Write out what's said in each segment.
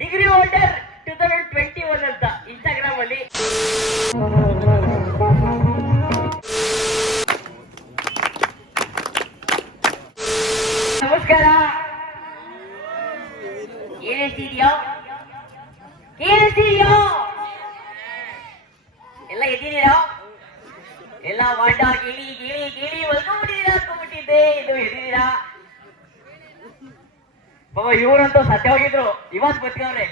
Degree holder 2021 ಅಂತ Instagram ಅಲ್ಲಿ. ನಮಸ್ಕಾರ. ಏನಿದೆಯೋ ಎಲ್ಲ ಎದ್ದಿದ್ದೀರಾ? ಎಲ್ಲ ವಾಟ ಗಿಳಿ ಗಿಳಿ ಗಿಳಿ ಹೊಲ್ಕೊಂಡ್ಬಿಟ್ಟಿದ್ದೀರಾ ಇದು ಎದ್ದಿದ್ದೀರಾ? ಬಾಬಾ ಇವ್ರಂತೂ ಸತ್ಯ ಹೋಗಿದ್ರು, ಇವತ್ತು ಬದುಕವ್ರೆ.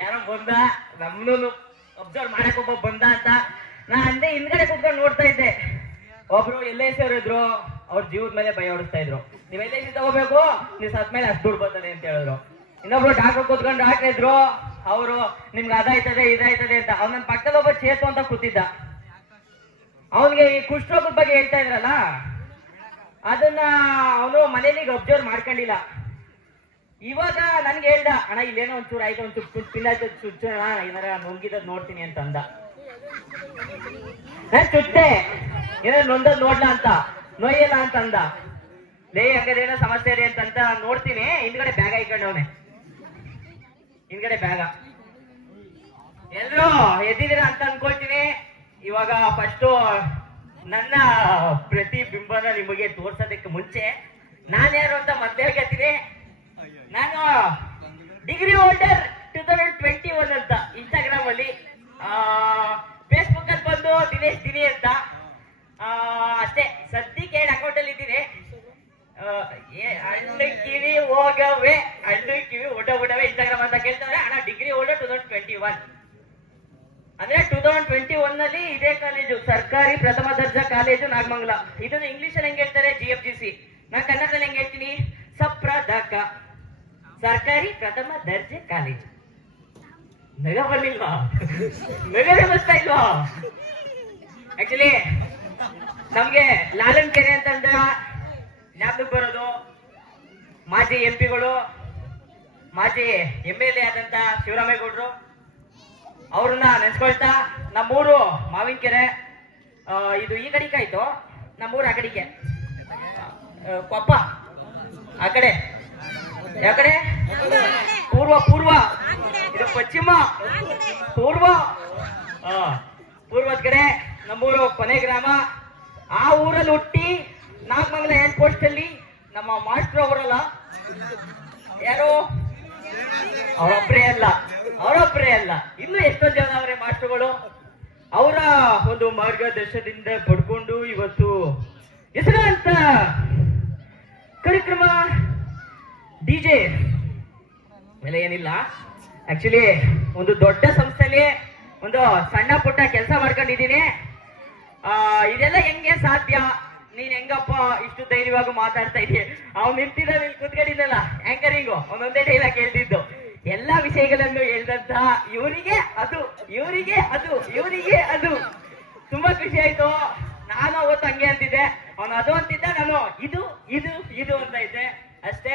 ಯಾರೋ ಬಂದ ನಮ್ಮನ್ನು ಅಬ್ಸರ್ವ್ ಮಾಡಕ್ ಒಬ್ಬ ಬಂದ ಅಂತ ನಾ ಅಂದೆ ಹಿಂದ್ಗಡೆ ಕುತ್ಕೊಂಡು ನೋಡ್ತಾ ಇದ್ದೆ. ಒಬ್ರು LIC ಅವ್ರು ಇದ್ರು, ಅವ್ರ ಜೀವದ ಮೇಲೆ ಭಯ ಹೊಡಿಸ್ತಾ ಇದ್ರು. ನೀವ್ LIC ತಗೋಬೇಕು, ನೀವ್ ಸತ್ ಮೇಲೆ ಅಷ್ಟು ದುಡ್ಡು ಬರ್ತದೆ ಅಂತ ಹೇಳಿದ್ರು. ಇನ್ನೊಬ್ರು ಡಾಕ್ಟರ್ ಕೂತ್ಕೊಂಡು ಡಾಕ್ಟರ್ ಇದ್ರು, ಅವರು ನಿಮ್ಗೆ ಅದಾಯ್ತದೆ ಇದಾಯ್ತದೆ ಅಂತ. ಅವ್ನ ಪಕ್ಕದ ಒಬ್ಬ ಚೇತು ಅಂತ ಕೂತಿದ್ದ. ಅವನಿಗೆ ಈ ಕುಷ್ಠರೋಗದ ಬಗ್ಗೆ ಹೇಳ್ತಾ ಇದ್ರಲ್ಲ, ಅದನ್ನ ಅವನು ಮನೇಲಿ ಅಬ್ಸರ್ವ್ ಮಾಡ್ಕೊಂಡಿಲ್ಲ. ಇವಾಗ ನನ್ಗೆ ಹೇಳ್ದ, ಅಣ್ಣ ಇಲ್ಲೇನೋ ಒಂಚೂರು ಆಯ್ತು, ಒಂಚೂರು ಪಿಲ್ಲಾಯ್ತು, ಚುಚ್ಚೋಣ, ಏನಾರ ನೊಂಗಿದ್ ನೋಡ್ತೀನಿ ಅಂತ ಅಂದ. ನಾನ್ ಚುಚ್ಚೆ, ಏನಾರ ನೊಂದದ್ ನೋಡ್ಲಾ ಅಂತ, ನೋಯ್ಯಲ್ಲ ಅಂತ ಅಂದ. ಲೇ ಹಂಗದೇನೋ ಸಮಸ್ಯೆ ಇದೆ ಅಂತ ನೋಡ್ತೀನಿ. ಹಿಂದ್ಗಡೆ ಬ್ಯಾಗ ಇಟ್ಕೊಂಡವನೆ, ಹಿಂದ್ಗಡೆ ಬ್ಯಾಗ. ಎಲ್ರು ಎದ್ದಿದ್ದೀರಾ ಅಂತ ಅನ್ಕೊಳ್ತೀನಿ. ಇವಾಗ ಫಸ್ಟು ನನ್ನ ಪ್ರತಿಬಿಂಬನ ನಿಮಗೆ ತೋರ್ಸೋದಕ್ಕೆ ಮುಂಚೆ ನಾನು ಯಾರು ಅಂತ ಮತ್ತೆ ಹೇಳ್ತೀನಿ. ನಾನು ಡಿಗ್ರಿ ಹೋಲ್ಡರ್ 2021 ಅಂತ ಇನ್ಸ್ಟಾಗ್ರಾಮ್ ಅಲ್ಲಿ, ಫೇಸ್ಬುಕ್ ಅಲ್ಲಿ ಬಂದು ದಿನೇಶ್ ದಿನಿ ಅಂತ ಅಷ್ಟೇ. ಸದ್ಯಕ್ಕೆ 2 ಅಕೌಂಟ್ ಅಲ್ಲಿ ಇದ್ದೀನಿ. ಹಣ್ಣು ಕಿವಿ ಹೋಗವೆ, ಹಣ್ಣು ಕಿವಿ ಹೊಟ್ಟವೆ ಇನ್ಸ್ಟಾಗ್ರಾಮ್ ಅಂತ ಕೇಳ್ತಾರೆ. ಅಣ್ಣ ಡಿಗ್ರಿ ಹೋಲ್ಡರ್ 2021 ಅಂದ್ರೆ 2021 ನಲ್ಲಿ ಇದೇ ಕಾಲೇಜು, ಸರ್ಕಾರಿ ಪ್ರಥಮ ದರ್ಜಾ ಕಾಲೇಜು ನಾಗಮಂಗಲ. ಇದನ್ನು ಇಂಗ್ಲಿಷ್ ಅಲ್ಲಿ ಹೆಂಗ್ ಹೇಳ್ತಾರೆ? GFGC. ನಾನು ಕನ್ನಡದಲ್ಲಿ ಹೆಂಗ್ ಹೇಳ್ತೀನಿ? ಸಪ್ರದಕ, ಸರ್ಕಾರಿ ಪ್ರಥಮ ದರ್ಜೆ ಕಾಲೇಜು. ನಗ ಬರ್ಲಿಲ್ವಾ? ನಗರೇ ಬರ್ತಾ ಇಲ್ವಾ? ಆಕ್ಚುಲಿ ನಮ್ಗೆ ಲಾಲನ್ ಕೆರೆ ಅಂತಂದ ಜ್ಞಾಪಕಕ್ಕೆ ಬರೋದು ಮಾಜಿ MP ಗಳು, ಮಾಜಿ MLA ಆದಂತ ಶಿವರಾಮೇಗೌಡರು. ಅವ್ರನ್ನ ನೆನ್ಸ್ಕೊಳ್ತಾ ನಮ್ಮೂರು ಮಾವಿನ ಕೆರೆ, ಇದು ಈ ಕಡೆಗೆ ಆಯ್ತು, ನಮ್ಮೂರು ಆ ಕಡೆಗೆ, ಕೊಪ್ಪ ಆ ಕಡೆ, ಯಾವ ಕಡೆ? ಪೂರ್ವ, ಇದು ಪಶ್ಚಿಮ, ಪೂರ್ವದ ಕಡೆ ನಮ್ಮೂರು ಕೊನೆ ಗ್ರಾಮ. ಆ ಊರಲ್ಲಿ ಹುಟ್ಟಿ ನಾಗಮಂಗಲ ಹೆಡ್ ಪೋಸ್ಟ್ ಅಲ್ಲಿ ನಮ್ಮ ಮಾಸ್ಟರ್ ಅವರಲ್ಲ, ಯಾರು? ಅವರೊಬ್ಬರೇ ಅಲ್ಲ, ಇನ್ನು ಎಷ್ಟೊಂದು ಜನ ಅವರೇ ಮಾಸ್ಟರ್ಗಳು. ಅವರ ಒಂದು ಮಾರ್ಗದರ್ಶನದಿಂದ ಪಡ್ಕೊಂಡು ಇವತ್ತು ಹೆಸರಾಂತ ಕಾರ್ಯಕ್ರಮ DJ ಮೇಲೆ ಏನಿಲ್ಲ. ಆಕ್ಚುಲಿ ಒಂದು ದೊಡ್ಡ ಸಂಸ್ಥೆಯಲ್ಲಿ ಒಂದು ಸಣ್ಣ ಪುಟ್ಟ ಕೆಲಸ ಮಾಡ್ಕೊಂಡಿದ್ದೀನಿ. ಇದೆಲ್ಲ ಹೆಂಗೆ ಸಾಧ್ಯ? ನೀನ್ ಹೆಂಗಪ್ಪ ಇಷ್ಟು ಧೈರ್ಯವಾಗಿ ಮಾತಾಡ್ತಾ ಇದೀಯ? ಅವ್ನು ನಿಂತಿದ್ದ ಇಲ್ಲಿ ಕೂತ್ಕೊಂಡಿದ್ದಲ್ಲ ಆಂಕರಿಂಗು, ಒಂದೊಂದೇ ಡೈಲಾಗ್ ಹೇಳ್ತಿದ್ದು. ಎಲ್ಲಾ ವಿಷಯಗಳನ್ನು ಹೇಳ್ದಂತ ಇವರಿಗೆ ಅದು ತುಂಬಾ ಖುಷಿ ಆಯ್ತು. ನಾನು ಅವತ್ತು ಹಂಗೆ ಅಂತಿದ್ದೆ, ಅವನು ಅದು ಅಂತಿದ್ದ, ನಾನು ಇದು ಅಂತ ಇದ್ದೆ ಅಷ್ಟೇ.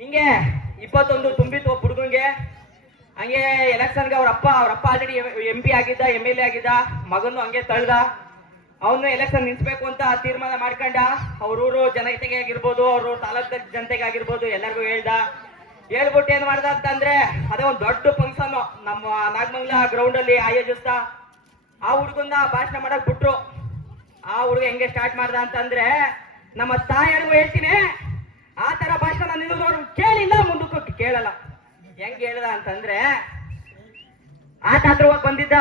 ಹಿಂಗೆ 21 ತುಂಬಿತ್ತು ಹುಡುಗಂಗೆ. ಹಂಗೆ ಎಲೆಕ್ಷನ್ಗೆ ಅವ್ರ ಅಪ್ಪ ಆಲ್ರೆಡಿ MP ಆಗಿದ್ದ, MLA ಆಗಿದ್ದ. ಮಗನ್ನು ಹಂಗೆ ತಳ್ದ. ಅವನು ಎಲೆಕ್ಷನ್ ನಿಲ್ಸ್ಬೇಕು ಅಂತ ತೀರ್ಮಾನ ಮಾಡ್ಕೊಂಡ. ಅವ್ರೂರು ಜನತೆಗೆ ಆಗಿರ್ಬೋದು, ಅವ್ರ ತಾಲೂಕು ಜನತೆಗೆ ಆಗಿರ್ಬೋದು, ಎಲ್ಲರಿಗೂ ಹೇಳ್ಬಿಟ್ಟು ಏನ್ ಮಾಡ್ದ ಅಂತಂದ್ರೆ, ಅದೇ ಒಂದು ದೊಡ್ಡ ಫಂಕ್ಷನ್ ನಮ್ಮ ನಾಗಮಂಗಲ ಗ್ರೌಂಡ್ ಅಲ್ಲಿ ಆಯೋಜಿಸ್ತಾ. ಆ ಹುಡುಗನ್ನ ಭಾಷಣ ಮಾಡಕ್ ಬಿಟ್ರು. ಆ ಹುಡುಗ ಹೆಂಗೆ ಸ್ಟಾರ್ಟ್ ಮಾಡ್ದ ಅಂತಂದ್ರೆ, ನಮ್ಮ ತಾಯಿಯರಿಗೂ ಹೇಳ್ತೀನಿ, ಆ ತರ ಭಾಷಣ ನಿಲ್ಲೋರು ಕೇಳಿಲ್ಲ, ಮುಂದಕ್ಕೆ ಕೇಳಲ್ಲ. ಹೆಂಗ್ ಹೇಳ್ದ ಅಂತಂದ್ರೆ, ಆತ ಹತ್ರ ಹೋಗಿ ಬಂದಿದ್ದ,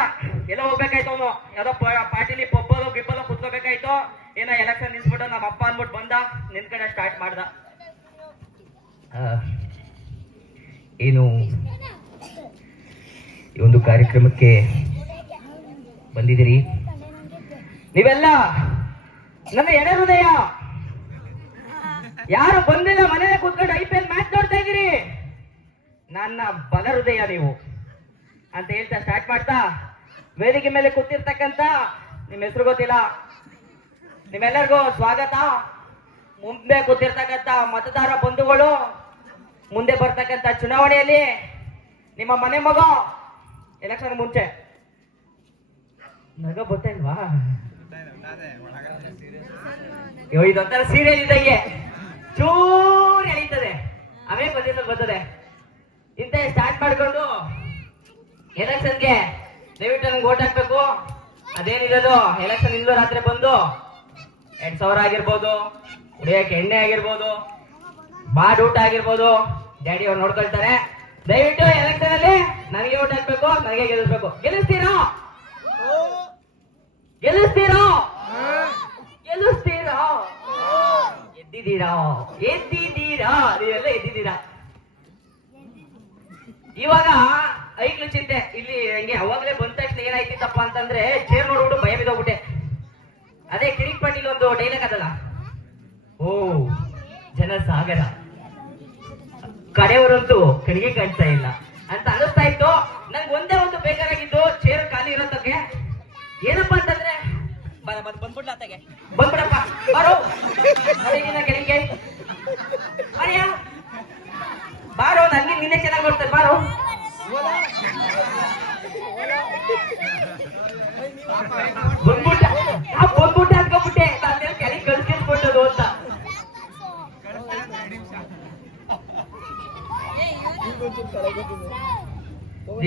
ಎಲ್ಲ ಹೋಗ್ಬೇಕಾಯ್ತು ಅವನು, ಯಾವ್ದೋ ಪಾರ್ಟಿಲಿ ಪೊಪ್ಪಲು ಗಿಪ್ಪಲು ಕುತ್ಕೋಬೇಕಾಯ್ತು. ಏನೋ ಎಲೆಕ್ಷನ್ ನಿಲ್ಸ್ಬಿಟ್ಟು ನಮ್ಮ ಅಪ್ಪ ಅಂದ್ಬಿಟ್ಟು ಬಂದ, ನಿಂತ್ಕೊಂಡ ಸ್ಟಾರ್ಟ್ ಮಾಡ್ದ. ಏನು ಈ ಒಂದು ಕಾರ್ಯಕ್ರಮಕ್ಕೆ ಬಂದಿದ್ದೀರಿ ನೀವೆಲ್ಲ? ನನ್ನ ಎಡೆ ಹೃದಯ. ಯಾರು ಬಂದಿಲ್ಲ, ಮನೇಲೆ ಕೂತ್ಕೊಂಡು IPL ಮ್ಯಾಚ್ ನೋಡ್ತಾ ಇದ್ದೀರಿ. ನನ್ನ ಬಲ ಹೃದಯ ನೀವು ಅಂತ ಹೇಳ್ತಾ ಸ್ಟಾರ್ಟ್ ಮಾಡ್ತಾ, ವೇದಿಕೆ ಮೇಲೆ ಕೂತಿರ್ತಕ್ಕಂತ ನಿಮ್ ಹೆಸರು ಗೊತ್ತಿಲ್ಲ, ನಿಮ್ಮೆಲ್ಲರಿಗೂ ಸ್ವಾಗತ. ಮುಂದೆ ಕೂತಿರ್ತಕ್ಕಂತ ಮತದಾರ ಬಂಧುಗಳು, ಮುಂದೆ ಬರ್ತಕ್ಕಂತ ಚುನಾವಣೆಯಲ್ಲಿ ನಿಮ್ಮ ಮನೆ ಮಗ ಎಲೆಕ್ಷನ್ ಮುಂಚೆ ನಗ ಗೊತ್ತಿಲ್ವಾ? ಇದೊಂಥರ ಸೀರಿಯಲ್ ಇದ್ದಂಗೆ ಚೂರ್ ಎಳೀತದೆ, ಅವೇ ಬರ್ತದೆ. ಇಂತ ಸ್ಟಾರ್ಟ್ ಮಾಡ್ಕೊಂಡು ಎಲೆಕ್ಷನ್ಗೆ ದಯವಿಟ್ಟು ನಂಗೆ ಓಟ್ ಹಾಕ್ಬೇಕು. ಅದೇನಿರೋದು ಎಲೆಕ್ಷನ್ ಇಂದು ರಾತ್ರಿ ಬಂದು 2,000 ಆಗಿರ್ಬೋದು, ಕುಡಿಯಕ್ಕೆ ಎಣ್ಣೆ ಆಗಿರ್ಬೋದು, ಬಾಡ್ ಊಟ ಆಗಿರ್ಬೋದು, ಡ್ಯಾಡಿ ಅವ್ರು ನೋಡ್ಕೊಳ್ತಾರೆ. ದಯವಿಟ್ಟು ಎಲೆಕ್ಷನ್ ಅಲ್ಲಿ ನನಗೆ ಓಟ್ ಹಾಕ್ಬೇಕು, ನನಗೆ ಗೆಲ್ಲಿಸ್ಬೇಕು. ಗೆಲ್ಲಿಸ್ತೀರಾ? ಗೆಲ್ಲಿಸ್ತೀರಾ? ಗೆಲ್ಲಿಸ್ತೀರಾ? ಎದ್ದಿದ್ದೀರಾ? ಎದ್ದಿದ್ದೀರಾ? ನೀವೆಲ್ಲ ಎದ್ದಿದ್ದೀರಾ? ಇವಾಗ ಐಕ್ಳು ಚಿಂತೆ ಇಲ್ಲಿ ಹಂಗೆ ಅವಾಗಲೇ ಬಂದ ತಕ್ಷಣ ಏನಾಯ್ತಿತ್ತಪ್ಪ ಅಂತಂದ್ರೆ ಚೇರ್ ನೋಡ್ಬಿಟ್ಟು ಭಯ ಬಿದ್ದೋಗ್ಬಿಟ್ಟೆ. ಅದೇ ಕಿರಿಕ್ ಪಾಟೀಲ್ ಒಂದು ಡೈಲಾಗ್ ಅದಲ್ಲ, ಓ ಜನ ಸಾಗರ, ಕಡೆಯವರಂತೂ ಕಣಿಗೆ ಕಾಣ್ತಾ ಇಲ್ಲ ಅಂತ ಅನಿಸ್ತಾ ಇತ್ತು. ನಂಗೆ ಒಂದೇ ಒಂದು ಬೇಕಾಗಿದ್ದು ಚೇರ್ ಖಾಲಿ ಇರೋದಕ್ಕೆ. ಏನಪ್ಪಾ ಅಂತಂದ್ರೆ ಬಂದ್ಬಿಡ್ಲಾತಾಗೆ ಬಂದ್ಬಿಡಪ್ಪ ಬಾರೋ ಕೆಳಗೆ ಅಯ್ಯ ಬಾರೋ, ನನ್ಗೆ ನಿನ್ನೆ ಚೆನ್ನಾಗಿ ನೋಡ್ತಾರೆ ಬಾರೋ. ಬಂದ್ಬಿಟ್ಟ ಅನ್ಕೊಂಡ್ಬಿಟ್ಟೆ ಕೆಳಗೆ ಕಳ್ಸ್ಕೊಟ್ಟದು ಅಂತ.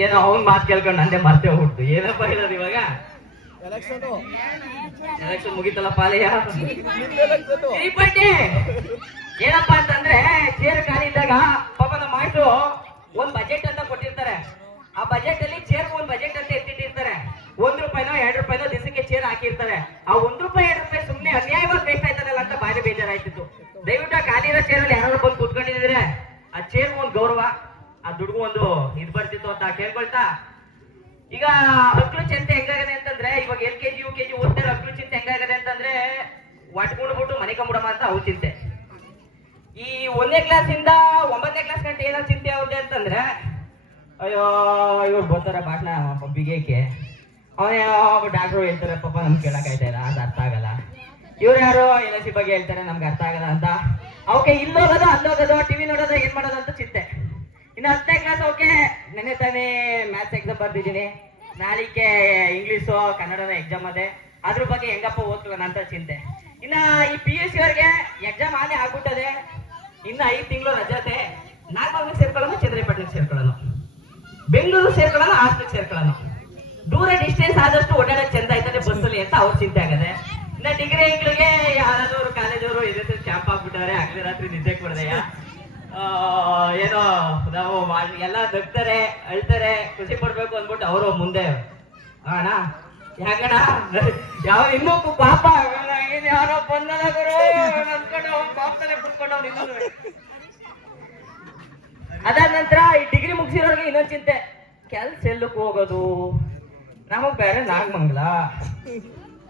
ಏನೋ ಅವ್ನ್ ಮಾತು ಕೇಳ್ಕೊಂಡು ನಂದೇ ಮರ್ತೇ ಹೋಗ್ಬಿಡ್ತು. ಏನಪ್ಪ ಹೇಳೋದು ಇವಾಗ? ಎಲೆಕ್ಷನ್ ಮುಗಿತಲ್ಲ ಪಾಲಯ್ಯ. ಏನಪ್ಪಾ ಅಂತಂದ್ರೆ ಚೇರ್ ಖಾಲಿ ಇದ್ದಾಗ ಪಾಪ ನಮ್ಮ ಮಾಸ್ಟ್ರು ಒಂದ್ ಬಜೆಟ್ ಅಂತ ಕೊಟ್ಟಿರ್ತಾರೆ. ಆ ಬಜೆಟ್ ಅಲ್ಲಿ ಚೇರ್ ಒಂದ್ ಬಜೆಟ್ ಅಂತ ಎತ್ತಿಟ್ಟಿರ್ತಾರೆ. ₹1 2 ದಿವಸಕ್ಕೆ ಚೇರ್ ಹಾಕಿರ್ತಾರೆ. ಆ ₹1 2 ಸುಮ್ನೆ ಅನ್ಯಾಯವಾಗಿ ವೇಸ್ಟ್ ಆಯ್ತದಲ್ಲ ಅಂತ ಭಾರಿ ಬೇಜಾರಾಯ್ತಿತ್ತು. ದಯವಿಟ್ಟು ಖಾಲಿ ಇರೋ ಚೇರ್ ಅಲ್ಲಿ ಯಾರು ಬಂದು ಕೂತ್ಕೊಂಡಿದ್ರೆ ಆ ಚೇರ್ ಒಂದ್ ಗೌರವ, ಆ ದುಡ್ಡು ಒಂದು ಇದ್ ಬರ್ತಿತ್ತು ಅಂತ ಕೇಳ್ಕೊಳ್ತಾ, ಈಗ ಹಕ್ಳು ಚಿಂತೆ ಹೆಂಗಾಗದೆ ಅಂತಂದ್ರೆ ಇವಾಗ LKG UKG ಓದ್ತಾರೆ. ಹಕ್ಳು ಚಿಂತೆ ಹೆಂಗಾಗದೆ ಅಂತಂದ್ರೆ ಒಟ್ಕೊಂಡ್ಬಿಟ್ಟು ಮನೆ ಕಂಬಿಡಮ್ಮ ಅಂತ ಅವ್ರ ಚಿಂತೆ. ಈ 1ನೇ ಕ್ಲಾಸಿಂದ 9ನೇ ಕ್ಲಾಸ್ ಗಂಟೆ ಏನೋ ಚಿಂತೆ ಅವ್ರದ್ದೆ ಅಂತಂದ್ರೆ, ಅಯ್ಯೋ ಇವ್ರು ಬರ್ತಾರೆ ಭಾಷಣ ಬಿಗೇಕೆ, ಅವನ ಡಾಕ್ಟ್ರು ಹೇಳ್ತಾರೆ ಪಾಪ ನಮ್ಗೆ ಕೇಳಕ್ ಆಯ್ತಾ ಇಲ್ಲ, ಅದು ಅರ್ಥ ಆಗಲ್ಲ. ಇವ್ರು ಯಾರು LIC ಬಗ್ಗೆ ಹೇಳ್ತಾರೆ ನಮ್ಗೆ ಅರ್ಥ ಆಗಲ್ಲ ಅಂತ ಅವಕ್ಕೆ ಇಲ್ಲೋಗೋದು ಅಲ್ಲೋಗೋದು ಟಿವಿ ನೋಡೋದು ಏನ್ ಮಾಡೋದು ಅಂತ ಚಿಂತೆ. ಇನ್ನು 10ನೇ ಕ್ಲಾಸ್ ಓಕೆ, ನೆನ್ನೆ ತಾನೇ ಮ್ಯಾಥ್ಸ್ ಎಕ್ಸಾಮ್ ಬರ್ದಿದ್ದೀನಿ, ನಾಳಿಕೆ ಇಂಗ್ಲೀಷು ಕನ್ನಡದ ಎಕ್ಸಾಮ್ ಅದೇ, ಅದ್ರ ಬಗ್ಗೆ ಹೆಂಗಪ್ಪ ಓದ್ಕೋಣ ಅಂತ ಚಿಂತೆ. ಇನ್ನ ಈ PUC ಅವ್ರಿಗೆ ಎಕ್ಸಾಮ್ ಆನೆ ಆಗ್ಬಿಟ್ಟದೆ, ಇನ್ನು 5 ತಿಂಗಳು ರಜಾತೆ. ನಾಗಮಂಗಲಕ್ಕೆ ಸೇರ್ಕೊಳ್ಳೋಣ, ಚಂದ್ರಪಟ್ಟಣಕ್ಕೆ ಸೇರ್ಕೊಳ್ಳೋಣ, ಬೆಂಗಳೂರು ಸೇರ್ಕೊಳ್ಳೋಣ, ಹಾಸ್ಟೆಲ್ಗೆ ಸೇರ್ಕೊಳ್ಳೋಣ. ದೂರ ಡಿಸ್ಟೆನ್ಸ್ ಆದಷ್ಟು ಓಡಾಡಕ್ ಚಂದ ಆಯ್ತದೆ ಬಸ್ಸಲ್ಲಿ ಅಂತ ಅವ್ರ ಚಿಂತೆ ಆಗದೆ. ಇನ್ನ ಡಿಗ್ರಿ ಇಂಗ್ಳಿಗೆ ಯಾರಾದವರು ಕಾಲೇಜವರು ಇದೇ ಕ್ಯಾಂಪ್ ಆಗ್ಬಿಟ್ಟವ್ರೆ, ಹಗಲು ರಾತ್ರಿ ನಿದ್ದೆ ಕೊಡದೆಯ ಏನೋ ನಾವು ಎಲ್ಲ ನಗ್ತಾರೆ ಅಳ್ತಾರೆ, ಖುಷಿ ಪಡ್ಬೇಕು ಅಂದ್ಬಿಟ್ಟು ಅವರು ಮುಂದೆ ಅಣ್ಣ ಯಾಕಣ ಯಾವ ಇನ್ನೂ ಪಾಪ ಯಾರೋ ಬಂದವರು ನನ್ಕೊಂಡು ಪಾಪದಲ್ಲೇ ಕುತ್ಕೊಂಡವ್ರು ಇನ್ನೂ. ಅದಾದ ನಂತರ ಈ ಡಿಗ್ರಿ ಮುಗಿಸಿರೋರಿಗೆ ಇನ್ನೊಂದು ಚಿಂತೆ, ಕೆಲ್ಸ ಎಲ್ಲಕ್ಕೆ ಹೋಗೋದು. ನಮಗ್ ಬೇರೆ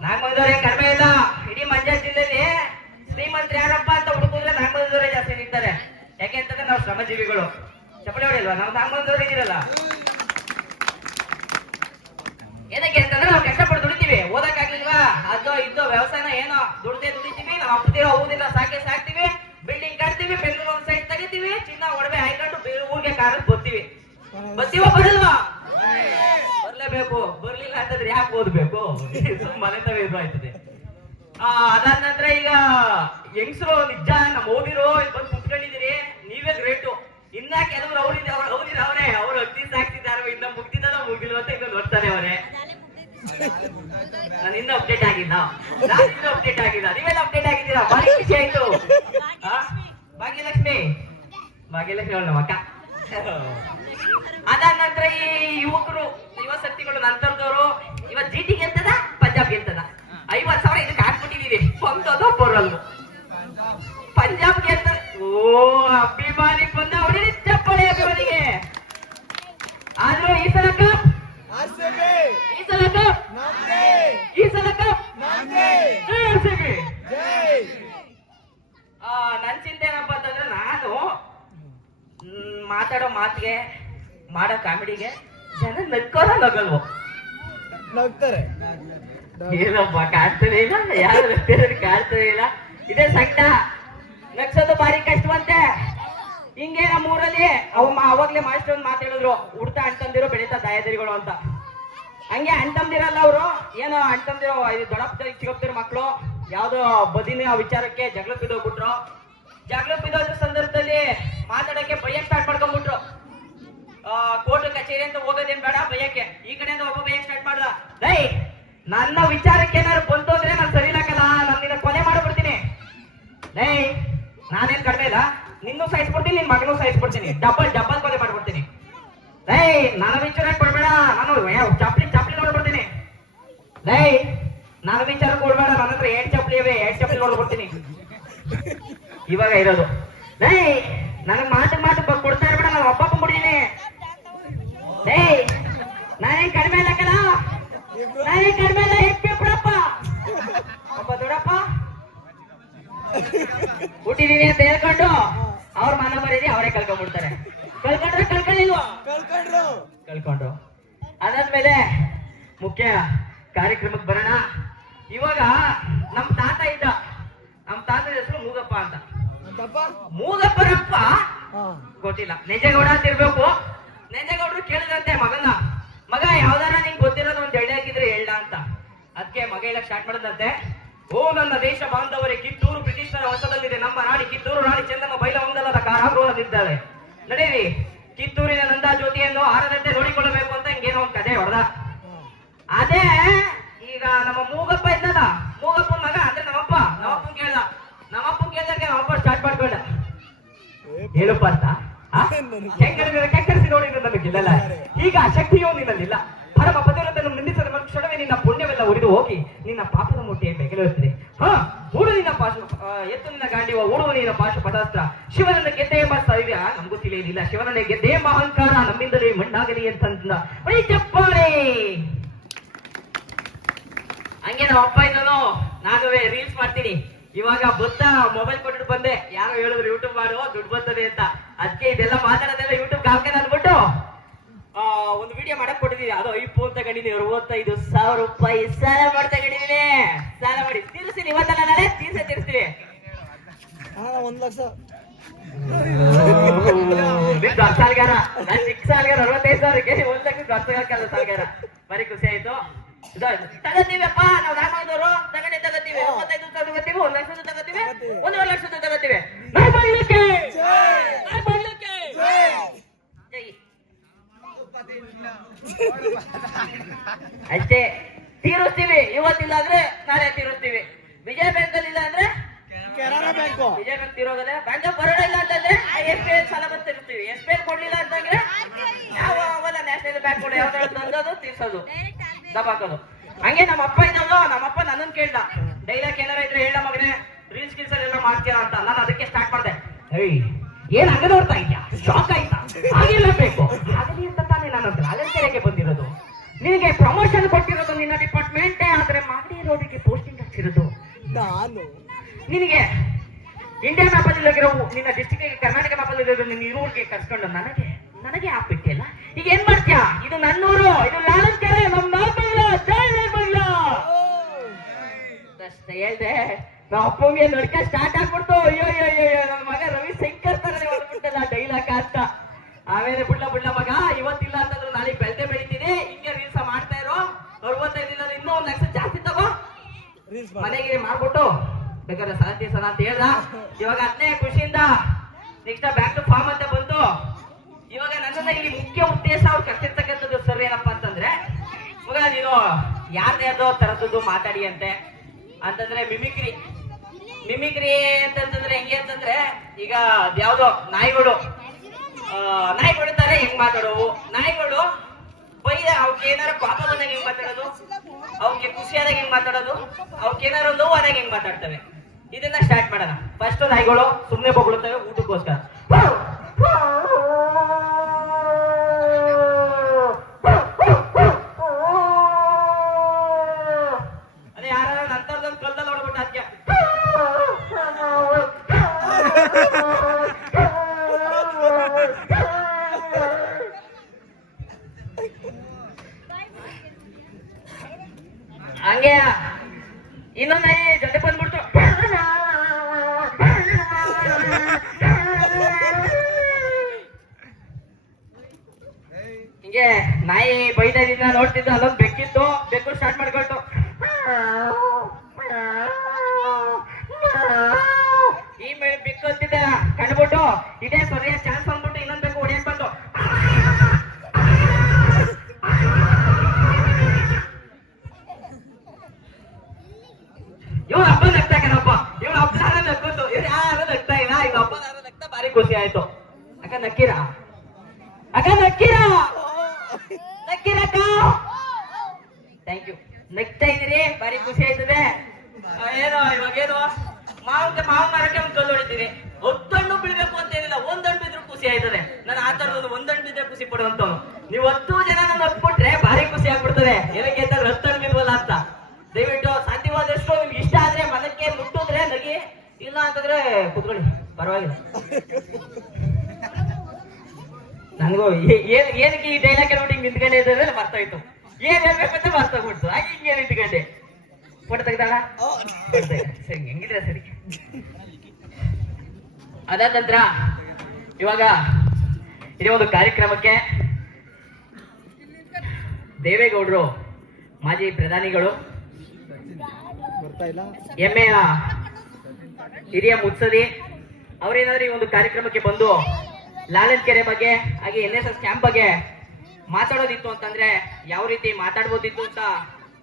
ನಾಗಮಂಗಲದವ್ರೆ ಕಡಿಮೆ ಇಲ್ಲ. ಇಡೀ ಮಂಡ್ಯ ಜಿಲ್ಲೆಯಲ್ಲಿ ಶ್ರೀಮಂತರು ಯಾರಪ್ಪ ಅಂತ ಹುಡುಕಿದ್ರೆ ನಾಗಮಂಗಲದವರೇ ಜಾಸ್ತಿ ನಿಂತಾರೆ. ಯಾಕೆ ಅಂತಂದ್ರೆ ನಾವು ಶ್ರಮಜೀವಿಗಳು. ಚಪ್ಪಲಿ ಹೊಡಿಲ್ವಾ? ನಾವು ನಾಗಮಂಗಲದವ್ರು ಇದ್ದೀರಲ್ಲ. ಏನಕ್ಕೆ ಅಂತಂದ್ರೆ ನಾವು ಕಷ್ಟಪಟ್ಟು ದುಡಿತೀವಿ, ಓದಕ್ಕಾಗ್ಲಿಲ್ವಾ ಅದೋ ಇದ್ದೋ ವ್ಯವಸಾಯನ ಏನೋ ದುಡಿತೀವಿ. ನಾವು ಅಪ್ಪದಿರೋ ಹೌದಿಲ್ಲ ಸಾಕ್ತೀವಿ, ಬಿಲ್ಡಿಂಗ್ ಕಟ್ತೀವಿ, ಬೆಂಗಳೂರು ಒಂದ್ ಸೈಡ್ ತೆಗಿತೀವಿ, ಚಿನ್ನ ಒಡವೆ ಹಾಕೊಂಡು ಊರಿಗೆ ಕಾರಲ್ಲಿ ಬರ್ತೀವ ಬರಲ್ವಾ? ಬರ್ಲೇಬೇಕು. ಬರ್ಲಿಲ್ಲ ಅಂತಂದ್ರೆ ಯಾಕೆ ಓದ್ಬೇಕು? ಮನೆ ತವ ಆಯ್ತದೆ. ಅದಾದ ನಂತರ ಈಗ ಹೆಂಗಸರು ನಿಜ ನಮ್ಮ ಓದಿರೋ ಬಂದು ಕುತ್ಕೊಂಡಿದ್ದೀರಿ, ನೀವೇ ಗ್ರೇಟು. ಇನ್ನ ಕೆಲವರು ಅವರೇ ಅವ್ರು ಅಗ್ದಿ ಸಾಕ್ತಿದ್ದಾರೆ, ಇನ್ನ ಮುಗಿಲ್ವ ಅಂತ ಇನ್ನು ನೋಡ್ತಾನೆ ಅವರೇ. ನಾನು ಇನ್ನೂ ಅಪ್ಡೇಟ್ ಆಗಿಲ್ಲ, ನೀವೆಲ್ಲ ಅಪ್ಡೇಟ್ ಆಗಿದ್ದೀರಾ? ಭಾರಿ ಖುಷಿ ಆಯ್ತು. ಭಾಗ್ಯಲಕ್ಷ್ಮಿ ಅವಳು ನಮ್ಮ ಅಕ್ಕ. ಅದಾದ ನಂತರ ಈ ಯುವಕರು ಯುವ ಶಕ್ತಿಗಳು ನಂತರದವರು ಇವತ್ತು GT ಗೆಲ್ತದ, ಪಂಜಾಬ್ ಗೆಲ್ತದ. 50,000 ಇದಕ್ಕೆ ಹಾಕ್ಬಿಟ್ಟಿದೀವಿ, ಸ್ವಂತದೋ ಬರಲ್ಲು. ಪಂಜಾಬ್ ಗೆಲ್ತದ. ಓ ಅಭಿಮಾನಿ ಬಂದ ಹೊಡಿ ಚಪ್ಪಳೆ ಅಭಿಮಾನಿಗೆ. ಆದ್ರೂ ಈ ಸಲ ಕಪ್ ನನ್ ಚಿಂತೆ ಏನಪ್ಪಾ ಅಂತಂದ್ರೆ, ನಾನು ಮಾತಾಡೋ ಮಾತಿಗೆ ಮಾಡೋ ಕಾಮಿಡಿಗೆ ಜನ ನಗಲ್ವೋ? ನಗ್ತಾರೆ. ಏನಪ್ಪ ಕಾಡ್ತಾನೆ ಇಲ್ಲ, ಯಾರು ಕಾಡ್ತಾನೆ ಇಲ್ಲ. ಇದೇ ಸಂಕಟ, ನಗ್ಸೋದು ಭಾರಿ ಕಷ್ಟವಂತೆ. ಹಿಂಗೆ ನಮ್ಮೂರಲ್ಲಿ ಅವಾಗ್ಲೇ ಮಾಸ್ಟರ್ ಒಂದು ಮಾತಾಡಿದ್ರು, ಹುಡ್ತಾ ಅಣ್ತಂದಿರೋ ಬೆಳೀತಾ ದಾಯದರಿಗಳು ಅಂತ. ಹಂಗೆ ಅಣ್ತಂದಿರಲ್ಲ ಅವರು, ಏನೋ ಅಣ್ತಂದಿರೋ ದೊಡ್ಡಪ್ಪ ಚಿಕ್ಕಪ್ತಿರೋ ಮಕ್ಕಳು ಯಾವ್ದೋ ಬದಿನ ವಿಚಾರಕ್ಕೆ ಜಗಳ ಬಿದ್ದೋಗ್ಬಿಟ್ರು. ಜಗಳ ಬಿದ್ದೋದ್ರ ಸಂದರ್ಭದಲ್ಲಿ ಮಾತಾಡಕ್ಕೆ ಬೈಯಕ್ ಸ್ಟಾರ್ಟ್ ಮಾಡ್ಕೊಂಡ್ಬಿಟ್ರು. ಕೋರ್ಟ್ ಕಚೇರಿ ಅಂತ ಹೋಗೋದೇನ್ ಬೇಡ ಬೈಯಕ್ಕೆ. ಈ ಕಡೆಯಿಂದ ಒಬ್ಬ ಬೈಯಕ್ಕೆ ಸ್ಟಾರ್ಟ್ ಮಾಡ್ದ. ಲೈ ನನ್ನ ವಿಚಾರಕ್ಕೆ ಏನಾದ್ರು ಬಂತು ಅಂದ್ರೆ ನಾನು ಸರಿ ಇಲ್ಲಕ್ಕಲ್ಲ, ನಾನು ನಿನ್ನ ಕೊಲೆ ಮಾಡ್ಬಿಡ್ತೀನಿ. ಲೈ ನಾನೇನ್ ಕಡಿಮೆ ಇಲ್ಲ, ನಿನ್ನೂ ಸಾಯಿಸ್ಬಿಡ್ತೀನಿ, ನಿನ್ ಮಗನೂ ಸಾಯಿಸ್ಬಿಡ್ತೀನಿ, ಡಬಲ್ ಡಬಲ್ ಕೊಲೆ ಮಾಡ್ಬಿಡ್ತೀನಿ. ಲೈ ನನ್ನ ವಿಚಾರ ಕೊಡ್ಬೇಡ, ನಾನು ಚಾಪ್ಲಿ ಚಾಪ್ಲಿ ನೋಡ್ಬಿಡ್ತೀನಿ. ಲೈ ನನ್ನ ವಿಚಾರ ಕೊಡ್ಬೇಡ, ನನ್ನ ಹತ್ರ 2 ಚಪ್ಲಿ ಇವೆ, 2 ಚಪ್ಲಿ ನೋಡ್ಬಿಡ್ತೀನಿ. ಇವಾಗ ಇರೋದು ಲೈ ನನಗ್ ಮಾತು ಕೊಡ್ತಾ ಇರ್ಬೇಡ, ನಾನು ಒಬ್ಬ ಬಿಡ್ತೀನಿ. ಲೈ ನಾನೇನ್ ಕಡಿಮೆ ಇಲ್ಲಕ್ಕಲ್ಲ, ನಾನೇನ್ ಕಡಿಮೆ ಇಲ್ಲ, ಬಿಡಪ್ಪ. ಒಬ್ಬ ದೊಡ್ಡಪ್ಪ ಹುಟ್ಟಿದೀನಿ ಅಂತ ಹೇಳ್ಕೊಂಡು ಅವ್ರ ಮಾನ ಮರ್ಯಾದೆ ಅವರೇ ಕಳ್ಕೊಂಡ್ಬಿಡ್ತಾರೆ. ಕಳ್ಕೊಂಡ್ರು. ಅದಾದ್ಮೇಲೆ ಮುಖ್ಯ ಕಾರ್ಯಕ್ರಮಕ್ಕೆ ಬರೋಣ. ಇವಾಗ ನಮ್ ತಾತ ಇದ್ದ, ನಮ್ ತಾತದ ಹೆಸರು ಮೂಗಪ್ಪ ಅಂತ. ಮೂಗಪ್ಪನಪ್ಪ ಗೊತ್ತಿಲ್ಲ, ನೆಜಗೌಡ ಅಂತ ಇರ್ಬೇಕು. ನೆಜಗೌಡರು ಕೇಳಿದಂತೆ ಮಗನ, ಮಗ ಯಾವ್ದಾರ ನಿಂಗೆ ಗೊತ್ತಿರೋದು ಒಂದು ಎಳ್ಳೆ ಹಾಕಿದ್ರೆ ಹೇಳ ಅಂತ. ಅದಕ್ಕೆ ಮಗ ಹೇಳಕ್ ಸ್ಟಾರ್ಟ್ ಮಾಡಿದಂತೆ. ಓ ನನ್ನ ದೇಶ ಬಾಂಧವರೇ, ಕಿತ್ತೂರು ಬ್ರಿಟಿಷರ ವಶದಲ್ಲಿದೆ. ನಮ್ಮ ರಾಣಿ ಕಿತ್ತೂರು ರಾಣಿ ಚೆನ್ನಮ್ಮ ಬೈಲಹೊಂಗಲದ ಕಾರಾಗೃಹದಲ್ಲಿದ್ದಾಳೆ. ನಡೆಯಿರಿ, ಕಿತ್ತೂರಿನ ನಂದಾ ಜ್ಯೋತಿಯನ್ನು ಆರದಂತೆ ನೋಡಿಕೊಳ್ಳಬೇಕು ಅಂತ ಹಿಂಗೇನೋ ಒಂದು ಕಥೆ ಹೊಡೆದ. ಅದೇ ಈಗ ನಮ್ಮ ಮೂಗಪ್ಪ ಇದ್ದದ, ಮೂಗಪ್ಪನ ಮಗ ಅಂದ್ರೆ ನಮ್ಮಪ್ಪನ್ ಕೇಳ್ದಾಗ ನಮ್ಮಪ್ಪ ಸ್ಟಾರ್ಟ್ ಮಾಡ್ಕೊಂಡ. ಹೇಳಪ್ಪ ಅಂತ ಕೆಕ್ಕರಿಸಿ ನೋಡಿದ್ರು ನನಗಿಲ್ಲ. ಈಗ ಶಕ್ತಿಯೋ ನಿನ್ನಲ್ಲಿಲ್ಲ. ಪರಮ ಪತಿವ್ರತನ್ನು ನಿಂದಿಸದ ಕ್ಷಣವೇ ನಿನ್ನ ಪುಣ್ಯವೆಲ್ಲ ಉರಿದು ಹೋಗಿ ನಿನ್ನ ಪಾಪದ ಮುಟ್ಟಿಯ ಬೆಗೆಲಿರುತ್ತದೆ. ಹೂಡು ನಿನ್ನ ಪಾಶ ಎತ್ತು ನಿನ್ನ ಗಾಂಡಿವ ಊಡುವ ನಿನ್ನ ಪಾಶ ಪದಾಸ್ತ್ರ. ಶಿವನನ್ನ ಗೆದ್ದೆ ಎಂಬ ಸ್ಥೈರ್ಯ ನಮಗೂ ತಿಳಿಯಲಿಲ್ಲ. ಶಿವನನ್ನೇ ಗೆದ್ದೆ ಎಂಬ ಅಹಂಕಾರ ನಮ್ಮಿಂದಲೇ ಮಣ್ಣಾಗಲಿ ಅಂತಂದ ಚಪ್ಪಾಳೆ. ಹಂಗೆ ನಮ್ಮ ಅಪ್ಪ ಇದ್ದನು, ನಾನುವೇ ರೀಲ್ಸ್ ಮಾಡ್ತೀನಿ. ಇವಾಗ ಮೊಬೈಲ್ ಕೊಟ್ಟು ಬಂದೆ, ಯಾರೋ ಹೇಳಿದ್ರು ಯೂಟ್ಯೂಬ್ ಮಾಡು ದುಡ್ಡು ಬರ್ತದೆ ಅಂತ. ಅದಕ್ಕೆ ಇದೆಲ್ಲ ಮಾತಾಡೋದೆಲ್ಲ ಯೂಟ್ಯೂಬ್ ಹಾಕ್ತೇನೆ ಅಂದ್ಬಿಟ್ಟು ಒಂದು ವಿಡಿಯೋ ಮಾಡಕ್ ಕೊಟ್ಟಿದ್ದೀನಿ. ಅದು ಐಫೋನ್ ತಗೊಂಡಿದ್ದೀನಿ, 65,000 ರೂಪಾಯಿ ಸಾಲ ಮಾಡಿ ತಗೊಂಡಿದ್ದೀನಿ. ಸಾಲ ಮಾಡಿ ತೀರಿಸ್ತೀನಿ, ಇವತ್ತಲ್ಲ ನಾಳೆ ತೀರಿಸ್ತೀವಿ. 1 ಲಕ್ಷ ದೊಡ್ಡ ಸಾಲ್ಗಾರ, ನಾನು ಚಿಕ್ಕ ಸಾಲ್ಗಾರ. 65,000ಕ್ಕೆ 1 ಲಕ್ಷ ದೊಡ್ಡ ಸಾಲ್ಗಾರ. ಬರೀ ಖುಷಿ ಆಯ್ತು. ತಗೋತೀವಪ್ಪ, ನಾವು ರಾಮದವರು ತಗೊಂಡೇ ತಗೋತೀವಿ. 35,000 ತಗೋತೀವಿ, 1 ಲಕ್ಷ ತಗೋತೀವಿ, 1.5 ಲಕ್ಷ ತಗೋತೀವಿ. ಅಷ್ಟೇ, ತೀರಿಸ್ತೀವಿ. ಇವತ್ತಿಲ್ಲ ಅಂದ್ರೆ ನಾಳೆ ತೀರಿಸ್ತೀವಿ. ವಿಜಯ ಬ್ಯಾಂಕ್ ಅಲ್ಲಿ ಇಲ್ಲ ಅಂದ್ರೆ ವಿಜಯ ಬ್ಯಾಂಕ್ ತೀರೋದ್ರೆ, ಬ್ಯಾಂಕ್ ಆಫ್ ಬರೋಡ ಇಲ್ಲ ಅಂತಂದ್ರೆ SBI ಸಾಲ ಬಂದು ತೀರಿಸ್ತೀವಿ. SBI ಕೊಡ್ಲಿಲ್ಲ ಅಂತಂದ್ರೆ ನಾವು ಅವೆಲ್ಲ ನ್ಯಾಷನಲ್ ಬ್ಯಾಂಕ್ ಕೊಡಿ, ಯಾವ್ದಾದ್ರು ತಂದೋದು ತೀರ್ಸೋದು, ದಬಾಕೋದು. ಹಂಗೆ ನಮ್ಮ ಅಪ್ಪ ಇದ್ದವಲ್ಲ, ನಮ್ಮಪ್ಪ ನನ್ನನ್ನು ಕೇಳ್ದ, ಡೈಲಾಗ್ ಏನಾರ ಇದ್ರೆ ಹೇಳ ಮಗನೇ, ರೀಲ್ಸ್ ಗಿಲ್ಸ್ ಎಲ್ಲ ಮಾಡ್ತೀರಾ ಅಂತ. ನಾನು ಅದಕ್ಕೆ ಸ್ಟಾರ್ಟ್ ಮಾಡಿದೆ. ಏನ್ ಹಂಗ ನೋಡ್ತಾ ಇದ್ಯಾ, ಶಾಕ್ ಆಯ್ತಾ? ಹಾಗೆಲ್ಲ ಬೇಕು ಆಗಲಿ ಅಂತ ತಾನೇ ನಾನು ರಾಜಕೀಯಕ್ಕೆ ಬಂದಿರೋದು. ನಿನಗೆ ಪ್ರಮೋಷನ್ ಕೊಟ್ಟಿರೋದು ನಿನ್ನ ಡಿಪಾರ್ಟ್ಮೆಂಟ್, ಆದ್ರೆ ಮಾಡಿ ರೋಡಿಗೆ ಪೋಸ್ಟಿಂಗ್ ಹಾಕ್ಸಿರೋದು ನಾನು. ನಿನಗೆ ಇಂಡಿಯಾ ಮ್ಯಾಪ್ ಅಲ್ಲಿ ಹೋಗಿರೋ ನಿನ್ನ ಡಿಸ್ಟ್ರಿಕ್ಟ್ ಕರ್ನಾಟಕ ಮ್ಯಾಪ್ ಅಲ್ಲಿ ನಿನ್ನ ಇರುವಿಗೆ ಕರ್ಸ್ಕೊಂಡು ನನಗೆ ಹಾಕ್ಬಿಟ್ಟಿಲ್ಲ. ಈಗ ಏನ್ ಮಾಡ್ತೀಯಾ? ಇದು ನನ್ನೂರು, ಇದು ಲಾಲನ್ಕೆರೆ, ನಮ್ಮ ಹೇಳ್ದೆ. ನಮ್ಮ ಅಪ್ಪಂಗೆ ನಡ್ಕ ಸ್ಟಾರ್ಟ್ ಆಗ್ಬಿಡ್ತು. ಅಯ್ಯೋ ನನ್ನ ಮಗ ರವಿ ಶಂಕರ್ ತರ ಹೊಡ್ಬಿಟ್ಟಲ್ಲ ಡೈಲಾಗ್ ಅಂತ. ಆಮೇಲೆ ಬಿಡ್ಲ ಮಗ, ಇವತ್ತಿಲ್ಲ ಅಂತಂದ್ರೆ ನಾಳೆ ಬೆಳಿತೀನಿ, ಹಿಂಗೆ ರೀಲ್ಸ್ ಮಾಡ್ತಾ ಇರೋ. 65 ಇನ್ನೂ 1 ಲಕ್ಷ ಜಾಸ್ತಿ ತಗೋ, ಮನೆಗೆ ಮಾಡ್ಬಿಟ್ಟು ಬೇಕಾದ್ರೆ ಸಲ ತೀರ್ಸೋಣ ಅಂತ ಹೇಳ್ದ. ಇವಾಗ ಅದನ್ನೇ ಖುಷಿಯಿಂದ ನೆಕ್ಸ್ಟ್ ಬ್ಯಾಕ್ ಟು ಫಾರ್ಮ್ ಅಂತ ಬಂತು. ಇವಾಗ ನನ್ನನ್ನ ಇಲ್ಲಿ ಮುಖ್ಯ ಉದ್ದೇಶ ಅವ್ರು ಕರ್ತಿರ್ತಕ್ಕಂಥದ್ದು ಸರ್ ಏನಪ್ಪಾ ಅಂತಂದ್ರೆ, ಮಗ ನೀನು ಯಾರ್ದು ತರದ್ದು ಮಾತಾಡಿ ಅಂತಂದ್ರೆ ಮಿಮಿಕ್ರಿ ಅಂತಂದ್ರೆ ಹೆಂಗೆ ಅಂತಂದ್ರೆ, ಈಗ ಯಾವ್ದೋ ನಾಯಿಗಳು ಹೊಡಿತಾರೆ, ಹೆಂಗ್ ಮಾತಾಡೋವು ನಾಯಿಗಳು ಬೈದ ಅವಕ್ಕೆ ಏನಾರ ಪಾಪ ಬಂದಾಗ ಹೆಂಗ್ ಮಾತಾಡೋದು, ಅವಕ್ಕೆ ಖುಷಿ ಆದಾಗ ಹೆಂಗ್ ಮಾತಾಡೋದು, ಅವಕ್ಕೆ ಏನಾರ ನೋವು ಆದಾಗ ಹೆಂಗ್ ಮಾತಾಡ್ತವೆ, ಇದನ್ನ ಸ್ಟಾರ್ಟ್ ಮಾಡೋಣ. ಫಸ್ಟ್ ನಾಯಿಗಳು ಸುಮ್ಮನೆ ಬೊಗಳುತ್ತವೆ ಊಟಕ್ಕೋಸ್ಕರ. ಅದೇ ಯಾರ ನಂತರದೊಂದು ಕಲ್ದಲ್ಲಿ ನೋಡ್ಬಿಟ್ಟು ಅದಕ್ಕೆ ಹಂಗೆ ಇನ್ನೊಂದು ನಾಯಿ ಜೊತೆ ಬಂದ್ಬಿಡ್ತು. ಹಿಂಗೆ ನಾಯಿ ಬೈತಾ ಇದ್ದಿದ್ದ ನೋಡ್ತಿದ್ದ, ಅಲ್ಲೊಂದು ಬೆಕ್ಕಿತ್ತು, ಬೆಕ್ಕು ಸ್ಟಾರ್ಟ್ ಮಾಡ್ಕೊಳ್ತು. ಈ ಮೇಲೆ ಬೆಕ್ಕು ಅಂತಿದ್ದ ಕಂಡ್ಬಿಟ್ಟು ಇದೇ ಸರಿಯಾದ ಚಾನ್ಸ್ ಅಂದ್ಬಿಟ್ಟು ಇನ್ನೊಂದು ಬೆಕ್ಕು ಹೊಡಿಯಕ್ ಬಂತು. ಖುಷಿ ಆಯ್ತು. ಅಕ್ಕ ನಕ್ಕೀರಾ? ಅಕ್ಕ ನಕ್ಕೀರಾ? ನಕ್ಕೀರಕ್ಕ? Thank you. ನಗ್ತಾ ಇದ್ದೀರಿ, ಭಾರಿ ಖುಷಿ ಆಯ್ತದೆ. ಏನೋ ಇವಾಗೇನು ಮಾವು ಮರಕ್ಕೆ ಒಂದು ಕಲ್ಲು ಹೊಡಿತೀರಿ. 10 ಹಣ್ಣು ಬೀಳ್ಬೇಕು ಅಂತ ಏನಿಲ್ಲ, 1 ಹಣ್ಣು ಬಿದ್ರು ಖುಷಿ ಆಯ್ತದೆ. ನಾನು ಆ ತರದೊಂದು 1 ಹಣ್ಣು ಬಿದ್ರೆ ಖುಷಿ ಪಡುವಂತವನು. ನೀವು 10 ಜನ ನನ್ನ ಒಪ್ಪಿಟ್ರೆ ಭಾರಿ ಖುಷಿ ಆಗ್ಬಿಡ್ತದೆ. ಏನಕ್ಕೆ ಅಂತಂದ್ರೆ 10 ಹಣ್ಣು ಬಿಲ್ವಲ್ಲ ಅಂತ. ದಯವಿಟ್ಟು ಸಾಧ್ಯವಾದಷ್ಟು ನಿಮ್ಗೆ ಇಷ್ಟ ಆದ್ರೆ ಮನಕ್ಕೆ ಮುಟ್ಟಿದ್ರೆ ನಗಿ, ಇಲ್ಲ ಅಂತಂದ್ರೆ ಕುತ್ಕೊಳ್ಳಿ, ಪರವಾಗಿಲ್ಲ. ನನಗೂ ಏನಕ್ಕೆ ಈ ಡೈಲಾಗ್ ನೋಡಿ ಹಿಂಗ್ ನಿಂತ್ಕೊಂಡೆ ಇದ್ರೆ ಮರ್ತಾಯ್ತು. ಏನ್ ಹೇಳ್ಬೇಕಂತ ಮರ್ತಾಗ್ಬಿಡ್ತು. ಹಾಗೆ ಹಿಂಗೆ ನಿಂತ್ಕೊಂಡೆ. ಫೋಟೋ ತೆಗ್ದಾಳ ಸರಿ, ಹೆಂಗಿದ್ರೆ ಸರಿ. ಅದಾದ ನಂತರ ಇವಾಗ ಇದೇ ಒಂದು ಕಾರ್ಯಕ್ರಮಕ್ಕೆ ದೇವೇಗೌಡರು ಮಾಜಿ ಪ್ರಧಾನಿಗಳು, ಬರ್ತಾ ಇಲ್ಲ, ಹೆಮ್ಮೆಯ ಹಿರಿಯ ಮುತ್ಸದಿ ಅವರೇನಾದ್ರೂ ಈ ಒಂದು ಕಾರ್ಯಕ್ರಮಕ್ಕೆ ಬಂದು ಲಾಲನ್ ಕೆರೆ ಬಗ್ಗೆ ಹಾಗೆ NSS ಕ್ಯಾಂಪ್ ಬಗ್ಗೆ ಮಾತಾಡೋದಿತ್ತು ಅಂತಂದ್ರೆ ಯಾವ ರೀತಿ ಮಾತಾಡ್ಬೋದಿತ್ತು ಅಂತ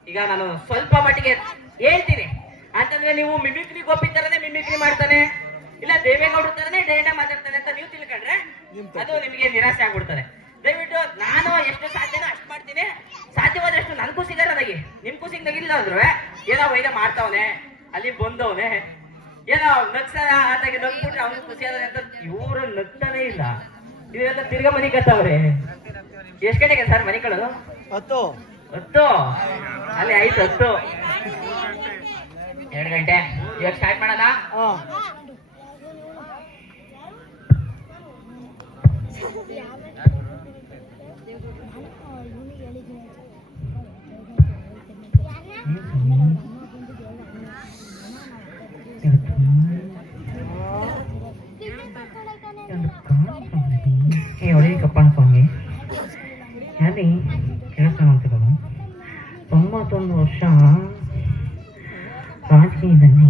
ಈಗ ನಾನು ಸ್ವಲ್ಪ ಮಟ್ಟಿಗೆ ಹೇಳ್ತೀನಿ. ಅಂತಂದ್ರೆ ನೀವು ಮಿಮಿಕ್ರಿ ಗೋಪಿ ತರನೇ ಮಿಮಿಕ್ರಿ ಮಾಡ್ತಾನೆ, ಇಲ್ಲ ದೇವೇಗೌಡರ ತರನೇ ಡೈರೆಕ್ಟ್ ಮಾತಾಡ್ತಾನೆ ಅಂತ ನೀವು ತಿಳ್ಕೊಂಡ್ರೆ ಅದು ನಿಮಗೆ ನಿರಾಸೆ ಆಗ್ಬಿಡ್ತದೆ. ದಯವಿಟ್ಟು ನಾನು ಎಷ್ಟು ಸಾಧ್ಯನೋ ಅಷ್ಟು ಮಾಡ್ತೀನಿ. ಸಾಧ್ಯವಾದಷ್ಟು ನನ್ ಖುಷಿಗಾರ ನನಗೆ, ನಿಮ್ ಖುಷಿಗೆ ನಗಿಲ್ಲ ಅಂದ್ರು ಏನೋ ವೈದ ಮಾಡ್ತಾವನೆ, ಅಲ್ಲಿ ಬಂದವನೆ ಏನೋ ನಗ್ಸಾರ ಆದಾಗಿ ನಗ್ಬಿಟ್ರೆ ಅವ್ನಿಗೆ ಖುಷಿ ಆದ ಅಂತ ಇವ್ರು ನಗ್ತಾನೆ ಇಲ್ಲ. ಇವೆಲ್ಲ ತಿರ್ಗಾ ಮನಿ ಕತ್ತವ್ರೆ. ಎಷ್ಟ್ ಗಂಟೆಗೆ ಸರ್ ಮನಿ ಕಳೋದು? 10 ಅಲ್ಲಿ ಆಯ್ತು 10 2 ಗಂಟೆ. ಇವಾಗ ಸ್ಟಾರ್ಟ್ ಮಾಡೋಣ. ಒಳ್ಳೆ ಕಪ್ಪನ್ ಸ್ವಾಮಿ ಅಲ್ಲಿ ಕೆಲಸ ಮಾಡ್ತಿರೋದು. 91 ವರ್ಷ ರಾಜಕೀಯದಲ್ಲಿ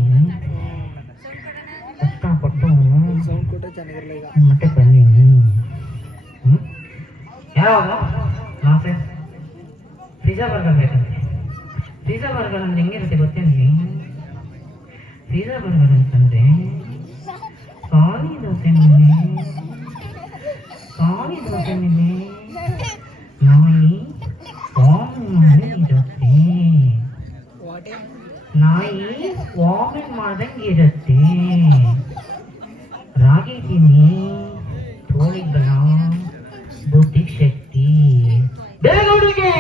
ಕಷ್ಟಪಟ್ಟು ಮತ್ತೆ ಬನ್ನಿ. ಯಾವಾಗ ಆಸೆ ಪಿಜ್ಜಾ ಬರ್ಗರ್ ಬೇಕಂತೆ. ಪಿಜ್ಜಾ ಬರ್ಗರ್ ಅಂದ್ರೆ ಹೆಂಗಿರುತ್ತೆ ಗೊತ್ತೇನ್ರಿ? ಪಿಜ್ಜಾ ಬರ್ಗರ್ ಅಂತಂದ್ರೆ ಖಾಲಿ ದೋಸೆ ಮೇಲೆ ನಾಯಿ ವಾಮಿಟ್ ಮಾಡ್ದಂಗೆ ಇರುತ್ತೆ. ರಾಗಿ ತಿನ್ನಿ, ತೋಳಿಗಳ ಬುದ್ಧಿ ಶಕ್ತಿ. ದೇವೇಗೌಡರಿಗೆ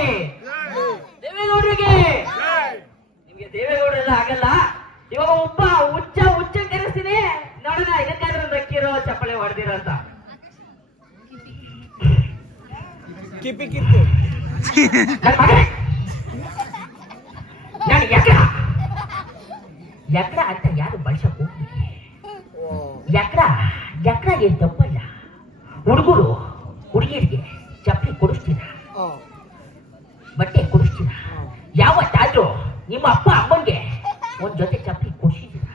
ನಿಮ್ಗೆ ದೇವೇಗೌಡರೆಲ್ಲ ಆಗಲ್ಲ. ಇವಾಗ ಒಬ್ಬ ಹುಚ್ಚ ಕರೆಸ್ತೀನಿ ನೋಡೋಣ, ಇದಕ್ಕಾದ್ರೂ ನಕ್ಕಿರೋ ಚಪ್ಪಳೆ ಹೊಡೆದಿರೋ ಅಂತ. ನಾನು ಎಕ್ರ ಅಂತ ಯಾರು ಬಳಸಕ್ ಹೋಗಿ ಎಕ್ರ ಏನ್ ತಪ್ಪಲ್ಲ. ಹುಡುಗರು ಹುಡುಗಿಯರಿಗೆ ಚಪ್ಪಲಿ ಕೊಡಿಸ್ತೀರ, ಬಟ್ಟೆ ಕೊಡಿಸ್ತೀರ. ಯಾವತ್ತಾದ್ರೂ ನಿಮ್ಮ ಅಪ್ಪ ಅಮ್ಮಂಗೆ ಒಂದ್ ಜೊತೆ ಚಪ್ಪಲಿ ಕೊಡಿಸಿದ್ದೀರ?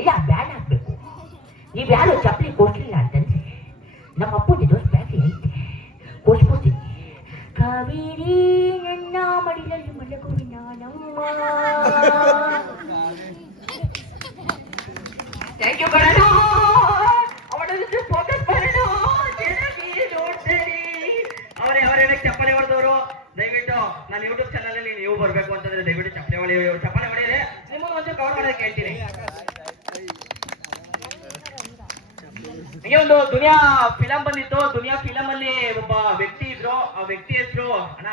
ಇಲ್ಲ, ಬ್ಯಾನ್ ಹಾಕ್ಬೇಕು. ನೀವ್ಯಾರು ಚಪ್ಪಲಿ ಕೊಡ್ಲಿಲ್ಲ ಅಂತಂದ್ರೆ ನಮ್ಮ ಅಪ್ಪನ ದೋಸ್ ಬ್ಯಾಟ್ರಿ ಐತೆ, ಕೊಡ್ಸ್ಕೊಡ್ತೀನಿ. ಕಾವೇರಿ ನನ್ನ ಮಡಿಲಲ್ಲಿ ಮಲಗುವಿನ ನಮ್ಮ. ಥ್ಯಾಂಕ್ ಯು ಬರೋಣ. ಅವಳ ಫೋಕಸ್ ಬರೋಣ. ಅವರೇನ ಚಪ್ಪಲಿ ಹೊಡೆದವರು. ದಯವಿಟ್ಟು ನನ್ನ ಯೂಟ್ಯೂಬ್ ಚಾನಲ್ ಅಲ್ಲಿ ನೀವು ಬರ್ಬೇಕು ಅಂತಂದ್ರೆ ದಯವಿಟ್ಟು ಚಪ್ಪಲಿ ಹೊಡೆಯಿರಿ. ನಿಮ್ಮನ್ನು ಒಂಚೂರು ಕವರ್ ಮಾಡೋದಕ್ಕೆ ಹೇಳ್ತೀನಿ. ಹೀಗೆ ಒಂದು ದುನಿಯಾ ಫಿಲಂ ಬಂದಿತ್ತು. ದುನಿಯಾ ಫಿಲಂ ಅಲ್ಲಿ ಒಬ್ಬ ವ್ಯಕ್ತಿ ಇದ್ರು. ಆ ವ್ಯಕ್ತಿ ಹೆಸರು ಅಣ್ಣ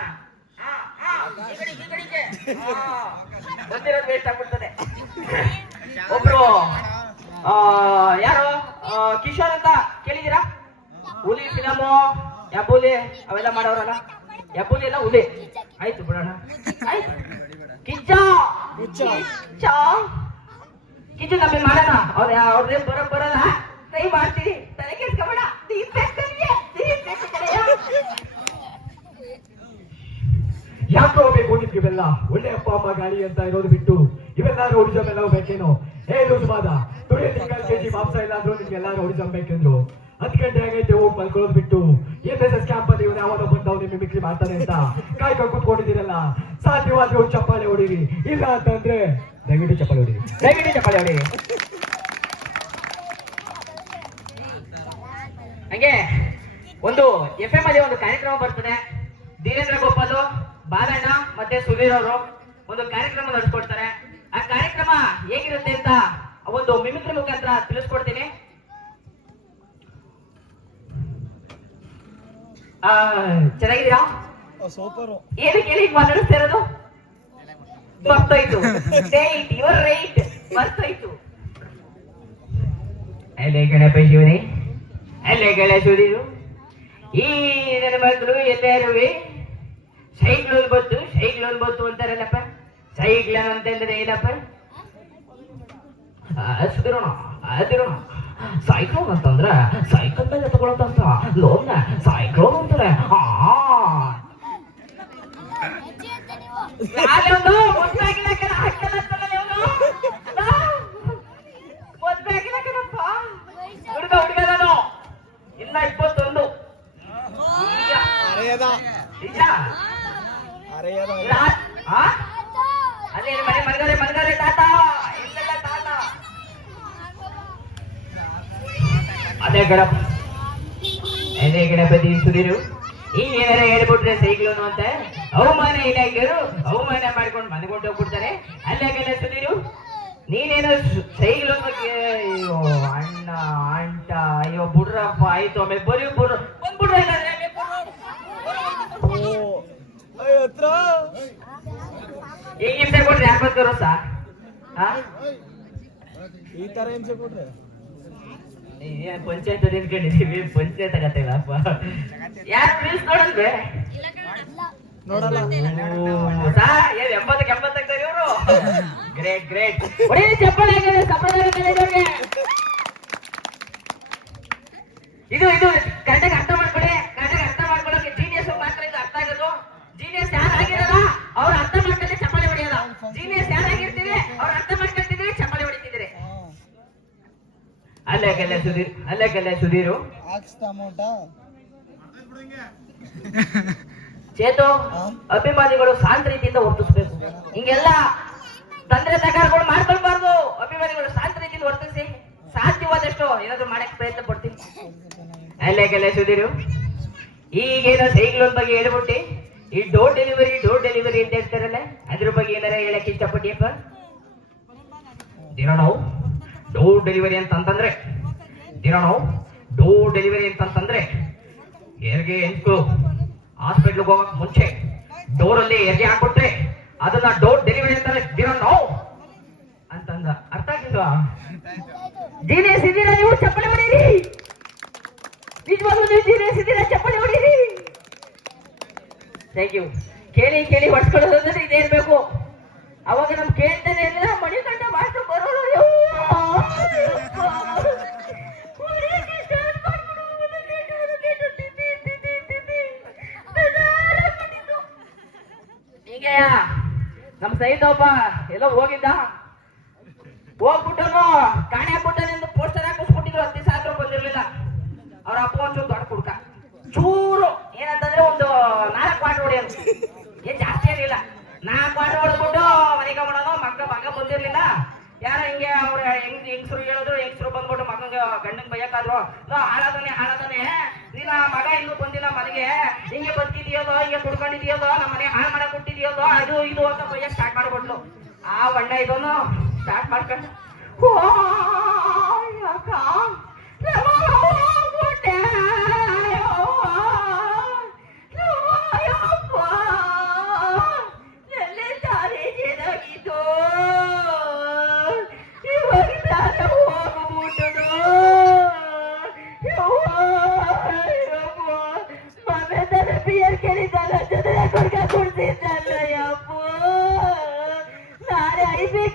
ಗೊತ್ತಿರೋದು ವೇಸ್ಟ್ ಆಗ್ಬಿಡ್ತದೆ. ಒಬ್ರು ಯಾರು ಕಿಶೋರ್ ಅಂತ ಕೇಳಿದೀರಾ? ಹುಲಿ ಫಿಲಮು, ಯಬ್ಬುಲಿ ಅವೆಲ್ಲ ಮಾಡೋರಲ್ಲ. ಯಬ್ಬುಲಿ ಎಲ್ಲ ಹುಲಿ ಆಯ್ತು ಬಿಡೋಣ. ಆಯ್ತು ಕಿಚ್ಚ ನಮಗೆ ಮಾಡೋಣ. ಅವ್ರದೇ ಬರಲ್ಲ, ಟ್ರೈ ಮಾಡ್ತೀವಿ. ತಲೆ ಕೆಡ್ಸ್ಕೊಬೇಡ. ಯಾಕೆ ಹೋಗ್ಬೇಕು ನಿಮ್ಗೆ ಇವೆಲ್ಲ? ಒಳ್ಳೆ ಅಪ್ಪ ಅಮ್ಮ ಗಾಳಿ ಅಂತ ಇರೋದು ಬಿಟ್ಟು ಇವೆಲ್ಲಾರು ಒಡಿಜಮ್ ಎಲ್ಲ ಬೇಕೇನೋ? ಮಾದ ತುಳಿಯಲ್ಲಿ 1 kg ಮಾಂಸ ಇಲ್ಲ ಅಂದ್ರು ನಿಮ್ಗೆಲ್ಲಾರು ಒಡಿಜಮ್ ಬೇಕೆಂದ್ರು 10 ಗಂಟೆ ಆಗೈತೆ ಹೋಗಿ ಮಲ್ಕೊಳ್ಳೋದು ಬಿಟ್ಟು NSS ಕ್ಯಾಂಪ್ ಅಲ್ಲಿ ಇವ್ರು ಯಾವಾಗ ಬಂದವ್ ಮಿಮಿಕ್ರಿ ಮಾಡ್ತಾನೆ ಅಂತ ಕಾಯ್ಕೊಂಡು ಕೂತ್ಕೊಂಡಿದ್ದೀರಲ್ಲ. ಸಾಧ್ಯವಾದ್ರೆ ಒಂದು ಚಪ್ಪಾಳೆ ಹೊಡೀರಿ, ಇಲ್ಲ ಅಂತಂದ್ರೆ ದಯವಿಟ್ಟು ಚಪ್ಪಾಳೆ ಹೊಡೀರಿ. ಹಂಗೆ ಒಂದು FM ಅಲ್ಲಿ ಒಂದು ಕಾರ್ಯಕ್ರಮ ಬರ್ತದೆ. ಧೀರೇಂದ್ರ ಗೋಪಾಲು, ಬಾಲಣ್ಣ ಮತ್ತೆ ಸುಧೀರ್ ಅವರು ಒಂದು ಕಾರ್ಯಕ್ರಮ ನಡೆಸ್ಕೊಡ್ತಾರೆ. ಆ ಕಾರ್ಯಕ್ರಮ ಹೇಗಿರುತ್ತೆ ಅಂತ ಒಂದು ಮಿಮಿಕ್ರಿ ಮುಖಾಂತರ ತಿಳಿಸ್ಕೊಡ್ತೀನಿ. ಚೆನ್ನಾಗಿದ್ದೀರಾ? ಸೂಪರು. ಏನಕ್ಕೆ ಹೇಳಿ ಮಾತಾಡಿಸ್ತಾ ಇರೋದು? ಮರ್ತೋಯ್ತು. ರೈಟ್, ಯುವರ್ ರೈಟ್, ಮರ್ತೋಯ್ತು. ಅಲ್ಲೇ ಗಣಪ ಶಿವನೇ, ಅಲ್ಲೇ ಗಣೇಶುದಿರು, ಈ ನನ್ನ ಮಕ್ಕಳು ಎಲ್ಲಾರುವೆ ಸೈಕ್ಲೋನ್ ಬಂತು ಅಂತಾರಲ್ಲಪ್ಪ. ಸೈಕ್ಲೋನ್ ಅಂತಂದ್ರೆ ಏನಪ್ಪ? ಸುದಿರೋಣ ಸೈಕ್ಲೋನ್ ಅಂತಂದ್ರೆ ಸೈಕಲ್ ಮೇಲೆ ತಗೊಳತ್ತಂತ ಲೋನ್ನ ಸೈಕ್ಲೋನ್ ಅಂತಾರೆ. ಹುಡುಗ ನಾನು ಇನ್ನ 21 ಅದೇ ಮನೆ ತಾತ ಇಲ್ಲೆಲ್ಲ ತಾತ. ಅದೇ ಗಣಪತಿ ಸುಧೀರು, ಈಗ ಏನಾರ ಹೇಳ್ಬಿಟ್ರೆ ಸೈಕ್ಲೋನು ಅಂತ ಅವಮಾನ ಇಲಾಖೆಯವರು ಅವಮಾನ ಮಾಡ್ಕೊಂಡು ಮನೆಗೊಂಡು ಹೋಗ್ಬಿಡ್ತಾರೆ. ಅಲ್ಲಾಗೆಲ್ಲ ಸುಧೀರು, ನೀನೇನೋ ಸೈಕ್ಲೋನ್ ಬಗ್ಗೆ ಅಯ್ಯೋ ಅಣ್ಣ ಅಂಟ ಅಯ್ಯೋ ಬುಡ್ರಪ್ಪ ಆಯ್ತು. ಆಮೇಲೆ ಬರೀ ಬಂದ್ಬಿಡ್ರ ಈಗ ಹಿಂಸೆ ಕೊಟ್ರೆ ಯಾಕೆ ಬರ್ತಾರೋ ಈ ತರ ಹಿಂಸೆ ಕೊಟ್ರೆ ಪಂಚಾಯತ್ ನಿಂತ್ಕೊಂಡಿದೀವಿ. ಪಂಚಾಯತ್ ಆಗತ್ತಿಲ್ಲಪ್ಪ. ಯಾರು ರೀಲ್ಸ್ ನೋಡಲ್ವೇ? ನೋಡಲ್ಲ. 80 ಇವರು. ಗ್ರೇಟ್. ಒಳ್ಳೆ ಚಪ್ಪಲ್ ಆಗಿದೆ. ಇದು ಕರೆಕ್ಟಾಗಿ ಅರ್ಥ ಮಾಡ್ಕೊಳ್ಳೋಕೆ ಜೀನಿಯಸ್ ಮಾತ್ರ ಇದು ಅರ್ಥ ಆಗೋದು. ಜೀನಿಯಸ್ ಯಾರಾಗಿರಲ್ಲ ಅವ್ರು ಅರ್ಥ ಮಾಡ್ಕೊಂಡೆ ಚಪ್ಪಲಿ ಹೊಡೆಯೋಲ್ಲ. ಜೀನಿಯಸ್ ಯಾರಾಗಿರ್ತೀವಿ ಅವ್ರು ಅರ್ಥ ಮಾಡ್ಕೊಳ್ತಿದ್ರೆ ಚಪ್ಪಲಿ ಹೊಡಿತಿದ್ರೆ. ಅಲ್ಲೇ ಸುಧೀರು ಚೇತು, ಅಭಿಮಾನಿಗಳು ಶಾಂತ ರೀತಿಯಿಂದ ವರ್ತಿಸ್ಬೇಕು. ಹಿಂಗೆಲ್ಲ ತಂದ್ರೆ ತಕಾರಗಳು ಮಾಡ್ಕೊಳ್ಬಾರ್ದು. ಅಭಿಮಾನಿಗಳು ಶಾಂತ ರೀತಿಯಿಂದ ವರ್ತಿಸಿ ಸಾಧ್ಯವಾದಷ್ಟು ಏನಾದ್ರು ಮಾಡಕ್ ಪ್ರಯತ್ನ ಪಡ್ತೀನಿ. ಅಲ್ಲೇ ಸುಧೀರು, ಈಗೇನೋ ಸೈಕ್ಲೋನ್ ಬಗ್ಗೆ ಹೇಳ್ಬಿಟ್ಟು ಈ ಡೋರ್ ಡೆಲಿವರಿ ಅಂತ ಹೇಳ್ತಾರಲ್ಲ, ಅದ್ರ ಬಗ್ಗೆ ಏನಾರ ಹೇಳಕ್ ಇಷ್ಟಪಟ್ಟಿಯಪ್ಪ? ನಾವು ಡೋರ್ ಡೆಲಿವರಿ ಅಂತಂದ್ರೆ ಹೆರಿಗೆ ಹೆಣ್ಮಕ್ಳು ಹಾಸ್ಪಿಟ್ಲ್ಗೆ ಹೋಗಕ್ ಮುಂಚೆ ಡೋರಲ್ಲಿ ಹೆರಿಗೆ ಹಾಕ್ಬಿಟ್ರೆ ಅದನ್ನ ಡೋರ್ ಡೆಲಿವರಿ ಅಂತಾರೆ. ನಾವು ಅಂತಂದ ಅರ್ಥ ಆಗಿಲ್ವಾ? ಜೀನಿಯಸ್ ಇದ್ದೀರಾ ನೀವು? ಚಪ್ಪಲಿ ಹೊಡೀರಿ. ನಿಜವಾಗ್ಲೂ ನೀವು ಜೀನಿಯಸ್ ಇದ್ದೀರಾ? ಚಪ್ಪಲಿ ಹೊಡೀರಿ. Thank you. ಕೇಳಿ ಹೊಡ್ಸ್ಕೊಳ್ಳೋದಂದ್ರೆ ಇದೇ ಇರ್ಬೇಕು. ಅವಾಗ ನಮ್ ಕೇಳ್ತಾನೆ ಇಲ್ಲ. ಮಣಿಕಂಠ ಮಾಸ್ಟರ್ ಬರೋದು. ಹೀಗೆ ನಮ್ ಸಹಿತ ಒಬ್ಬ ಎಲ್ಲೋ ಹೋಗ್ಬಿಟ್ಟನು ಕಾಣೆ ಹಾಕ್ಬಿಟ್ಟನೆಂದು ಪೋಸ್ಟರ್ ಹಾಕಿಸ್ಬಿಟ್ಟಿದ್ರು. 10 ದಿವಸ ಆದ್ರೂ ಬಂದಿರ್ಲಿಲ್ಲ. ಅವ್ರ ಅಪ್ಪ ಒಂಚೂರು ದೊಡ್ಡ ಕುಡ್ಕ ಚೂರು ಏನಂತಂದ್ರೆ ಒಂದು 4 ಕ್ವಾರ್ಟರ್ ಹೊಡೆಯೋದು. ಏನ್ ಜಾಸ್ತಿ ಏನಿಲ್ಲ. 4 ಕ್ವಾರ್ಟರ್ ಹೊಡೆದ್ಬಿಟ್ಟು ಮನೆಗೆ ಮಾಡೋದು. ಮಗ ಬಂದಿರ್ಲಿಲ್ಲ. ಯಾರ ಹಿಂಗೆ ಅವ್ರ ಹೆಂಗಸರು ಹೇಳಿದ್ರು. ಹೆಂಗಸರು ಬಂದ್ಬಿಟ್ಟು ಮಗಂಗೆ ಗಂಡಂಗ್ ಬೈಯಕಾದ್ರು. ಹಾಳಾದನೆ ನೀನ ಮಗ ಇನ್ನೂ ಬಂದಿಲ್ಲ ಮನೆಗೆ, ಹಿಂಗೆ ಬದುಕಿದೆಯೋದೋ, ಹಿಂಗೆ ಕುಡ್ಕೊಂಡಿದೆಯೋದೋ, ನಮ್ಮ ಮನೆ ಹಾಳು ಮಾಡಕ್ ಕೊಟ್ಟಿದೆಯೋದೋ, ಅದು ಇದು ಅಂತ ಬೈಯಕ್ ಸ್ಟಾರ್ಟ್ ಮಾಡ್ಬಿಟ್ಲು. ಆ ಬಣ್ಣ ಇದನ್ನು ಸ್ಟಾರ್ಟ್ ಮಾಡ್ಕೊಂಡು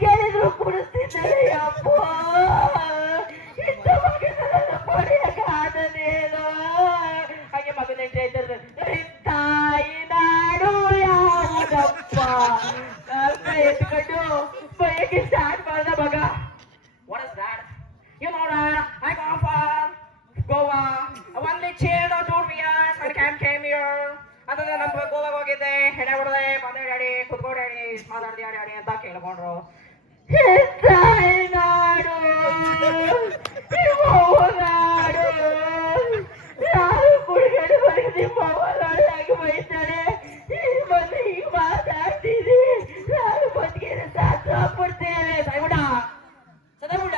ಕೇಳಿದ್ರು ಕುಡಿಸ್ತಿದ್ದಾರೆ. ಅಪ್ಪ ಹಾಗೆ ಮಗನ ತಾಯಿ ನಾಡು ಯಾವುದಪ್ಪ ಎತ್ಕೊಂಡು ಬಯಕೆ ಸ್ಟಾರ್ಟ್ ಮಾಡ್ದ ಮಗ. What is that? You know that I come from Goa. Only chill or 2 years when camp came here. ಅಂತಂದ್ರೆ ನಮ್ಮ ಗೋವಾಗ ಹೋಗಿದ್ದೆ, ಹೆಡೆ ಹೊಡೆದೆ, ಬಂದೆ ಡ್ಯಾಡಿ ಕುತ್ಕೋ ಡ್ಯಾಡಿ ಮಾತಾಡ್ತೀಯ ಡ್ಯಾಡಿ ಅಂತ ಕೇಳ್ಕೊಂಡ್ರು. ನಾಡು ನಾಡು ನಿಮ್ಮ ಒಳಗೆ ಬೈತಾಳೆ ಬಂದು ಈಗ ಮಾತಾಡ್ತೀನಿ ನಾನು ಬದುಕಿನ ಸಾಕು ಹಾಕ್ಬಿಡ್ತೇನೆ ಸಾಯ್ಬಿಡ ಸದಾಬಿಡ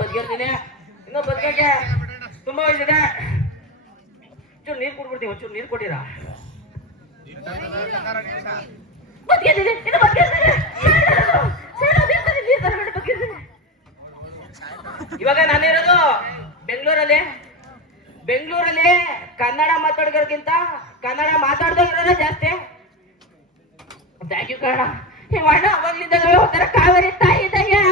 ಬದುಕಿರ್ತೀನಿ ಇನ್ನೂ ಬದುಕಕ್ಕೆ ತುಂಬಾ ವಯಸ್ಸಿದೆ ಒಂಚೂರು ನೀರು ಕೊಟ್ಬಿಡ್ತೀನಿ ಒಂಚೂರು ನೀರು ಕೊಟ್ಟಿರಾ ಬದುಕಿರ್ತೀನಿ ಇನ್ನು ಬದುಕಿರ್ತೀನಿ ಇವಾಗ ನಾನಿರೋದು ಬೆಂಗಳೂರಲ್ಲಿ ಕನ್ನಡ ಮಾತಾಡೋರ್ಗಿಂತ ಕನ್ನಡ ಮಾತಾಡ್ದೋಗಿರೋದೇ ಜಾಸ್ತಿ ಥ್ಯಾಂಕ್ ಯು ಕನ್ನಡ ನಿಮ್ಮ ಅಣ್ಣ ಅವಾಗ್ಲಿಂದ ಹೋಗ್ತಾರ ಕಾವೇರಿ ತಾಯಿ ಇದ್ದಂಗೆ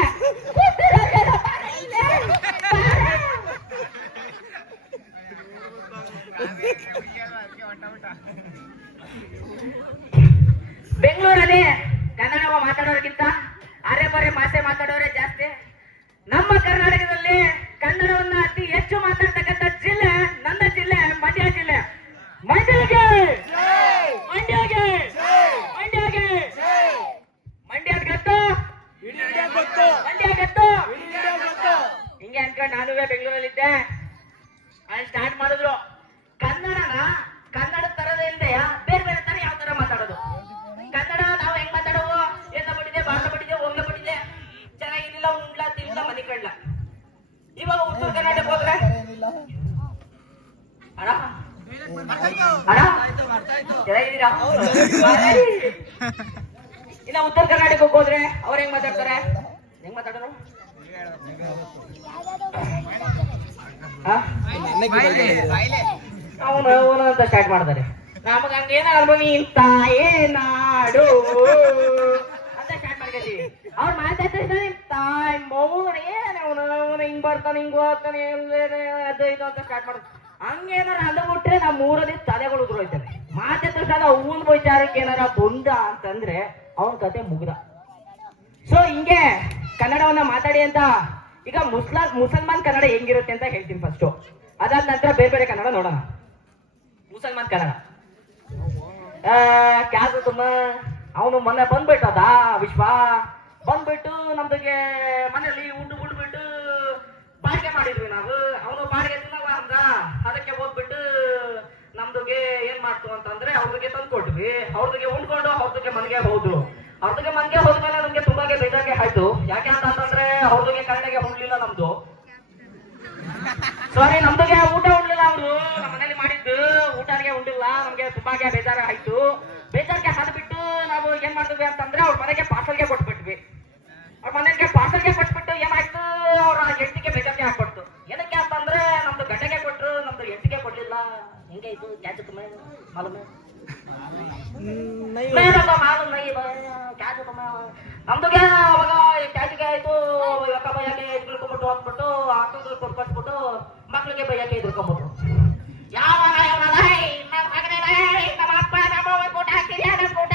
ಬೆಂಗಳೂರಲ್ಲಿ ಕನ್ನಡ ಮಾತಾಡೋರ್ಗಿಂತ ಅರೆ ಬರೆ ಭಾಷೆ ಮಾತಾಡೋರೇ ಜಾಸ್ತಿ ನಮ್ಮ ಕರ್ನಾಟಕದಲ್ಲಿ ಕನ್ನಡವನ್ನ ಅತಿ ಹೆಚ್ಚು ಮಾತಾಡ್ತಕ್ಕಂಥ ಜಿಲ್ಲೆ ನನ್ನ ಜಿಲ್ಲೆ ಮಂಡ್ಯ ಜಿಲ್ಲೆ ಮಂಡ್ಯಗೆ ಮಂಡ್ಯಗೆ ಮಂಡ್ಯಗೆ ಮಂಡ್ಯದ ಗತ್ತು ಮಂಡ್ಯ ಗತ್ತು ಹಿಂಗೆ ಅನ್ಕೊಂಡು ನಾನು ಬೆಂಗಳೂರಲ್ಲಿದ್ದೆ ಅಲ್ಲಿ ಸ್ಟಾರ್ಟ್ ಮಾಡಿದ್ರು ಕನ್ನಡ ತರದ ಇಲ್ದೆಯ ಬೇರೆ ಬೇರೆ ತರ ಯಾವ ತರ ಮಾತಾಡೋದು ಕನ್ನಡ ನಾವು ಹೆಂಗ್ ಮಾತಾಡೋವು ಎಲ್ಲ ಪಟ್ಟಿದೆ ಬಾಸ ಪಟ್ಟಿದೆ ಹೋಗ್ಲ ಪಟ್ಟಿದೆ ಚೆನ್ನಾಗಿರ್ಲಿಲ್ಲ ಉಂಡ್ಲ ತಿನ್ಲ ಮನಿ ಕಡ್ಲ ಇವಾಗ ಉತ್ತರ ಕರ್ನಾಟಕ ಹೋದ್ರೆ ಅಣ್ಣ ಅಣ್ಣ ಚೆನ್ನಾಗಿದ್ದೀರಾ ಇನ್ನ ಉತ್ತರ ಕರ್ನಾಟಕಕ್ಕೆ ಹೋದ್ರೆ ಅವ್ರ ಹೆಂಗ್ ಮಾತಾಡ್ತಾರೆ ಹೆಂಗ್ ಮಾತಾಡೋರು ಅವನು ಅಂತ ಸ್ಟಾರ್ಟ್ ಮಾಡ್ತಾರೆ ನಮಗ ಹಂಗೇನ ಅನ್ಬೋದು ಇಂತ ಏನಾಡು ಅಂತ ಸ್ಟಾರ್ಟ್ ಮಾಡ್ಕೊತೀವಿ ಅವ್ರು ಮಾತಾಡ್ತಾರೆ ತಾಯಿ ಮೌನ ಏನ ಅವನು ಹಿಂಗ್ ಬರ್ತಾನೆ ಹಿಂಗ್ ಹೋಗ್ತಾನೆ ಅದು ಇದು ಅಂತ ಸ್ಟಾರ್ಟ್ ಮಾಡ್ತಾರೆ ಹಂಗೇನಾರ ಅಂದ್ಬಿಟ್ರೆ ನಮ್ಮ ಊರಲ್ಲಿ ತಲೆಗಳು ಉದುರೋಯ್ತವೆ ಮಾತಾಡ್ತಾರೆ ಅವನ ವಿಚಾರಕ್ಕೆ ಏನಾರ ಬಂದ ಅಂತಂದ್ರೆ ಅವನ ಕತೆ ಮುಗ್ದ ಸೊ ಹಿಂಗೆ ಕನ್ನಡವನ್ನ ಮಾತಾಡಿ ಅಂತ ಈಗ ಮುಸಲ್ಮಾನ್ ಕನ್ನಡ ಹೆಂಗಿರುತ್ತೆ ಅಂತ ಹೇಳ್ತೀನಿ ಫಸ್ಟು ಅದಾದ ನಂತರ ಬೇರೆ ಬೇರೆ ಕನ್ನಡ ನೋಡೋಣ ಮುಸಲ್ಮಾನ್ ಕನ್ನಡ ಕ್ಯಾಸು ತುಂಬ ಅವನು ಮೊನ್ನೆ ಬಂದ್ಬಿಟ್ಟದ ವಿಶ್ವ ಬಂದ್ಬಿಟ್ಟು ನಮ್ದಿಗೆ ಮನೇಲಿ ಊಟ ಬಿಟ್ಬಿಟ್ಟು ಬಾಡಿಗೆ ಮಾಡಿದ್ವಿ ನಾವು ಅವನು ಬಾಡಿಗೆ ತಿನ್ನವ ಅಂದ ಅದಕ್ಕೆ ಹೋಗ್ಬಿಟ್ಟು ನಮ್ದುಗೆ ಏನ್ ಮಾಡ್ತು ಅಂತಂದ್ರೆ ಅವ್ರಿಗೆ ತಂದು ಕೊಟ್ವಿ ಅವ್ರಿಗೆ ಉಂಡ್ಕೊಂಡು ಅವ್ರಿಗೆ ಮನೆಗೆ ಹೋದ್ರು ಅವ್ರಿಗೆ ಮನೆಗೆ ಹೋದ್ಮೇಲೆ ನಮ್ಗೆ ತುಂಬಾಗೆ ಬೇಜಾರಿಗೆ ಆಯ್ತು ಯಾಕೆ ಅಂತಂದ್ರೆ ಅವ್ರಿಗೆ ಕನ್ನಡಗೆ ಉಣ್ಲಿಲ್ಲ ನಮ್ದು ಸಾರಿ ನಮ್ದುಗೆ ಊಟ ಉಣ್ಲಿಲ್ಲ ಅವರು ನಮ್ಮ ಮನೇಲಿ ಮಾಡಿದ್ದು ಊಟಗೆ ಉಂಡಿಲ್ಲ ನಮ್ಗೆ ತುಂಬಾಗೆ ಬೇಜಾರ ಆಯ್ತು ಬೇಜಾರಿಗೆ ಹಾದ್ಬಿಟ್ಟು ನಾವು ಏನ್ ಮಾಡಿದ್ವಿ ಅಂತಂದ್ರೆ ಅವ್ರ ಮನೆಗೆ ಪಾರ್ಸಲ್ಗೆ ಕೊಟ್ಬಿಟ್ವಿ ಅವ್ರ ಮನೆಗೆ ಪಾರ್ಸಲ್ಗೆ ಕೊಟ್ಬಿಟ್ಟು ಏನಾಯ್ತು ಅವ್ರ ಹೆಂಡತಿಗೆ ಬೇಜಾರಿಗೆ ಹಾಕ್ಬಿಡ್ತು ಏನಕ್ಕೆ ಅಂತಂದ್ರೆ ನಮ್ದು ಗಂಟೆಗೆ ಕೊಟ್ರು ನಮ್ದು ಹೆಂಡತಿಗೆ ಕೊಡ್ಲಿಲ್ಲ ಹೆಂಗೆ ಇದು ಕ್ಯಾಚ್ ಮಾಲೂಮೆ ನಮ್ದುಗೆ ಅವಾಗ ಕ್ಯಾಚಿಗೆ ಆಯ್ತು ಅಕ್ಕ ಬೈಯಾಗೆ ಎದ್ರುಕೊಂಡ್ಬಿಟ್ಟು ಹೋಗ್ಬಿಟ್ಟು ಅಕ್ಕಂಗೆ ಕೊಟ್ಬಿಟ್ಟು ಮಕ್ಳಿಗೆ ಬೈಯಾಗೆ ಎದ್ರುಕೊಂಡ್ಬಿಟ್ರು ಯಾವ ನಮ್ಮ ಅಪ್ಪ ನಮ್ಮ ಊಟ ಹಾಕಿದ್ಯಾ ನಮ್ಮ ಊಟ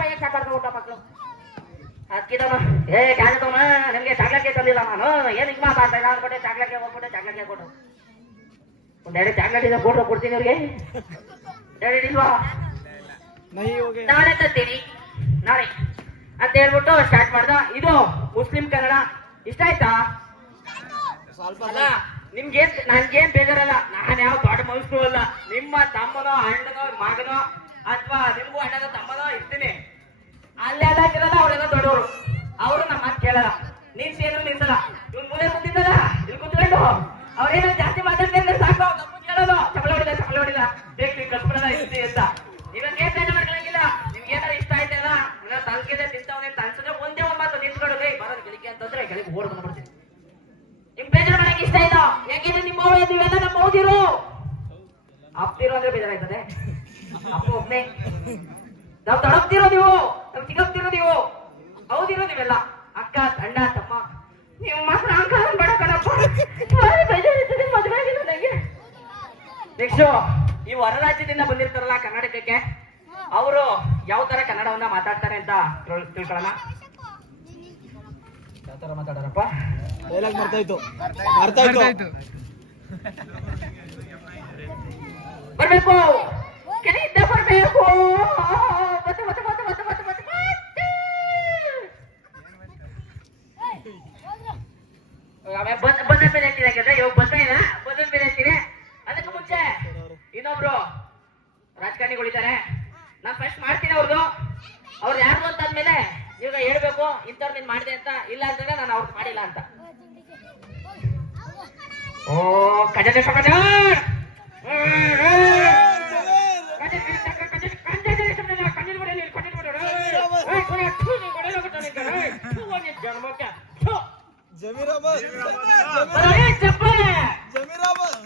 ಬೈಯಕ್ಕೆ ಮಕ್ಳು ಅಕ್ಕಿದಮ್ಮ ಏ ಕ್ಯಾಚಮ್ಮ ನಿಮ್ಗೆ ಚಾಕ್ಲೇಟ್ಗೆ ತಂದಿಲ್ಲ ನಾನು ಏನ್ ಹಿಂಗ್ ಮಾತಾಡ್ತಾ ಇಲ್ಲ ಅನ್ಬಿಟ್ಟೆ ಚಾಕ್ಲೇಟ್ಗೆ ಹೋಗ್ಬಿಟ್ಟೆ ಚಾಕ್ಲೇಟ್ಗೆ ಕೊಟ್ಟು ಒಂದೆರಡು ಚಾಕ್ಲೇಟ್ ಇದೆ ಕೊಡ್ತೀನಿ ಅವ್ರಿಗೆ ಎರಡು ಇಲ್ವಾ ನಾಳೆ ತರ್ತೀನಿ ನಾಳೆ ಅಂತ ಹೇಳ್ಬಿಟ್ಟು ಸ್ಟಾರ್ಟ್ ಮಾಡ್ದ ಇದು ಮುಸ್ಲಿಂ ಕನ್ನಡ ಇಷ್ಟ ಆಯ್ತಾ ಅಲ್ಲ ನಿಮ್ಗೇನ್ ನನ್ಗೇನ್ ಬೇಜಾರಲ್ಲ ನಾನ್ ಯಾವ ದೊಡ್ಡ ಮನುಷ್ಯರು ಅಲ್ಲ ನಿಮ್ಮ ತಮ್ಮನೋ ಅಣ್ಣನೋ ಮಗನೋ ಅಥವಾ ನಿಮ್ಗೂ ಅಣ್ಣನೋ ತಮ್ಮನೋ ಇರ್ತೀನಿ ಅಲ್ಲೆಲ್ಲ ಇರಲ್ಲ ಅವರೆಲ್ಲ ದೊಡ್ಡವರು ಅವರು ನಮ್ಮ ಮಾತು ಕೇಳಲ್ಲ ನೀನ್ ಸೇರು ನಿಲ್ಸಲ್ಲ ಇವ್ನ ಮುಂದೆ ಕೂತಿದ್ದಲ್ಲ ಇಲ್ಲಿ ಕೂತ್ಕೊಂಡು ಅವ್ರೇನೋ ಜಾಸ್ತಿ ಮಾತಾಡ್ತಾರೆ ಸಾಕು ತಪ್ಪು ಕೇಳೋದು ಚಪ್ಪಳ ಹೊಡಿಲ್ಲ ಬೇಕು ಕಲ್ಪಡ ಇರ್ತಿ ಅಂತ ಇವಾಗ ಏನ್ ಬೇಜಾರ್ ಮಾಡ್ಕೊಳಂಗಿಲ್ಲ ನಿಮ್ಗೆ ಏನಾರು ಇಷ್ಟ ಆಯ್ತಲ್ಲ ತಲ್ಕಿದೆ ತಿಂತವನೇ ತನ್ಸಿದ್ರೆ ಒಂದೇ ಒಂದ್ ಮಾತು ನಿಂತ್ಕೊಂಡು ಬರೋದು ಗೆಲಿಕೆ ಅಂತಂದ್ರೆ ಗೆಲಿಗೆ ಓಡ್ ಬಂದ್ಬಿಡ್ತೀನಿ ನಿಮ್ ಬೇಜಾರ್ ಮಾಡಕ್ ಇಷ್ಟ ಆಯ್ತಾ ಯಾಕೆಂದ್ರೆ ನಿಮ್ಮ ನೀವೆಲ್ಲ ನಮ್ಮ ಓದಿರು ಅಪ್ತಿರೋ ಅಂದ್ರೆ ಬೇಜಾರಾಯ್ತದೆ ಅಪ್ಪ ಒಬ್ನೇ ನಾವ್ ತಡಪ್ತಿರೋ ನೀವು ನಾವ್ ಚಿಕ್ಕಪ್ತಿರೋ ನೀವು ಹೌದಿರೋ ನೀವೆಲ್ಲ ಅಕ್ಕ ಅಣ್ಣ ತಮ್ಮ ನೀವು ಮಾತ್ರ ಅಂಕ ಬೇಡ ಕಣಪ್ಪ ಬೇಜಾರಿರ್ತದೆ ಮದುವೆ ಆಗಿಲ್ಲ ನನಗೆ ನೆಕ್ಸ್ಟ್ ಈ ಹೊರ ರಾಜ್ಯದಿಂದ ಬಂದಿರ್ತಾರಲ್ಲ ಕರ್ನಾಟಕಕ್ಕೆ ಅವರು ಯಾವ ತರ ಕನ್ನಡವನ್ನ ಮಾತಾಡ್ತಾರೆ ಅಂತ ತಿಳ್ಕೊಳ್ಳೋಣ ಯಾವ ತರ ಮಾತಾಡೋರಪ್ಪ ಡೈಲಾಗ್ ಬರ್ತಾಯ್ತು ಬರ್ಬೇಕು ಕೆರೆಯಿಂದ ಬರ್ಬೇಕು ಬಂದ ಮೇಲೆ ಹೇಳ್ತೀನಿ ಯಾಕಂದ್ರೆ ಇವಾಗ ಬಂದ ಇಲ್ಲ ಬಂದ ಮೇಲೆ ಹೇಳ್ತೀನಿ ಮಾಡಿದೆ ಅಂತ, ಇಲ್ಲ ಅಂತಂದ್ರೆ ನಾನು ಅವ್ರಿಗೆ ಮಾಡಿಲ್ಲ ಅಂತ. ಓ ಕಜ ಜಮೀರ್ ಅಹಮದ್ ಜಮೀರ್ ಅಹಮದ್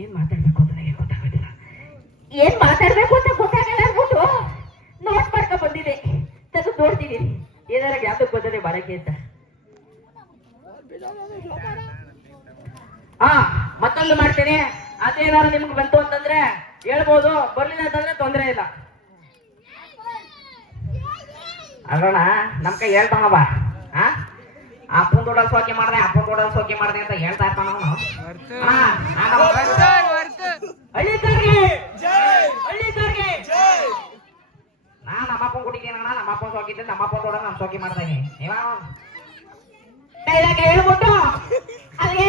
ಏನ್ ಮಾತಾಡ್ಬೇಕು ಅಂತ ನನಗೆ ಗೊತ್ತಾಗೋದಿಲ್ಲ. ಏನ್ ಮಾತಾಡ್ಬೇಕು ಅಂತ ಗೊತ್ತಾಗಲ್ಲ ಅಂದ್ಬಿಟ್ಟು ನೋಟ್ ಮಾಡ್ಕೊಂಡ್ ಬಂದಿದೆ, ತೆಗೆದು ನೋಡ್ತೀನಿ ಏನಾರ ಯಾವ್ದಕ್ ಬಂದದೆ ಮಾಡಕ್ಕೆ ಅಂತ. ಹಾ ಮತ್ತೊಂದು ಮಾಡ್ತೀನಿ, ಅದೇನಾದ್ರು ನಿಮ್ಗೆ ಬಂತು ಅಂತಂದ್ರೆ ಹೇಳ್ಬೋದು, ಬರ್ಲಿಲ್ಲ ಅಂತಂದ್ರೆ ತೊಂದ್ರೆ ಇಲ್ಲ. ಅಲ್ಲೋಣ ನಮ್ ಕೈ ಹೇಳ್ತಾನವ, ಅಪ್ಪನ ದೊಡ್ಡಲ್ಲಿ ಸೋಕೆ ಮಾಡ್ದೆ ಅಪ್ಪನ ದೊಡ್ಡಲ್ಲಿ ಸೋಕೆ ಮಾಡ್ದೆ ಅಂತ ಹೇಳ್ತಾ ಇರ್ತಾನ ಅವನು. ನಾ ನಮ್ಮಪ್ಪನ ಕುಡಿತೀನಿ ಅಣ್ಣ, ನಮ್ಮಪ್ಪನ ಸೋಕಿದ್ದೆ ನಮ್ಮಪ್ಪನ ದೊಡ್ಡ ನಾನು ಸೋಕೆ ಮಾಡ್ದೇನೆ. ಡೈಲಾಗ್ ಹೇಳ್ಬಿಟ್ಟು ಅದೇ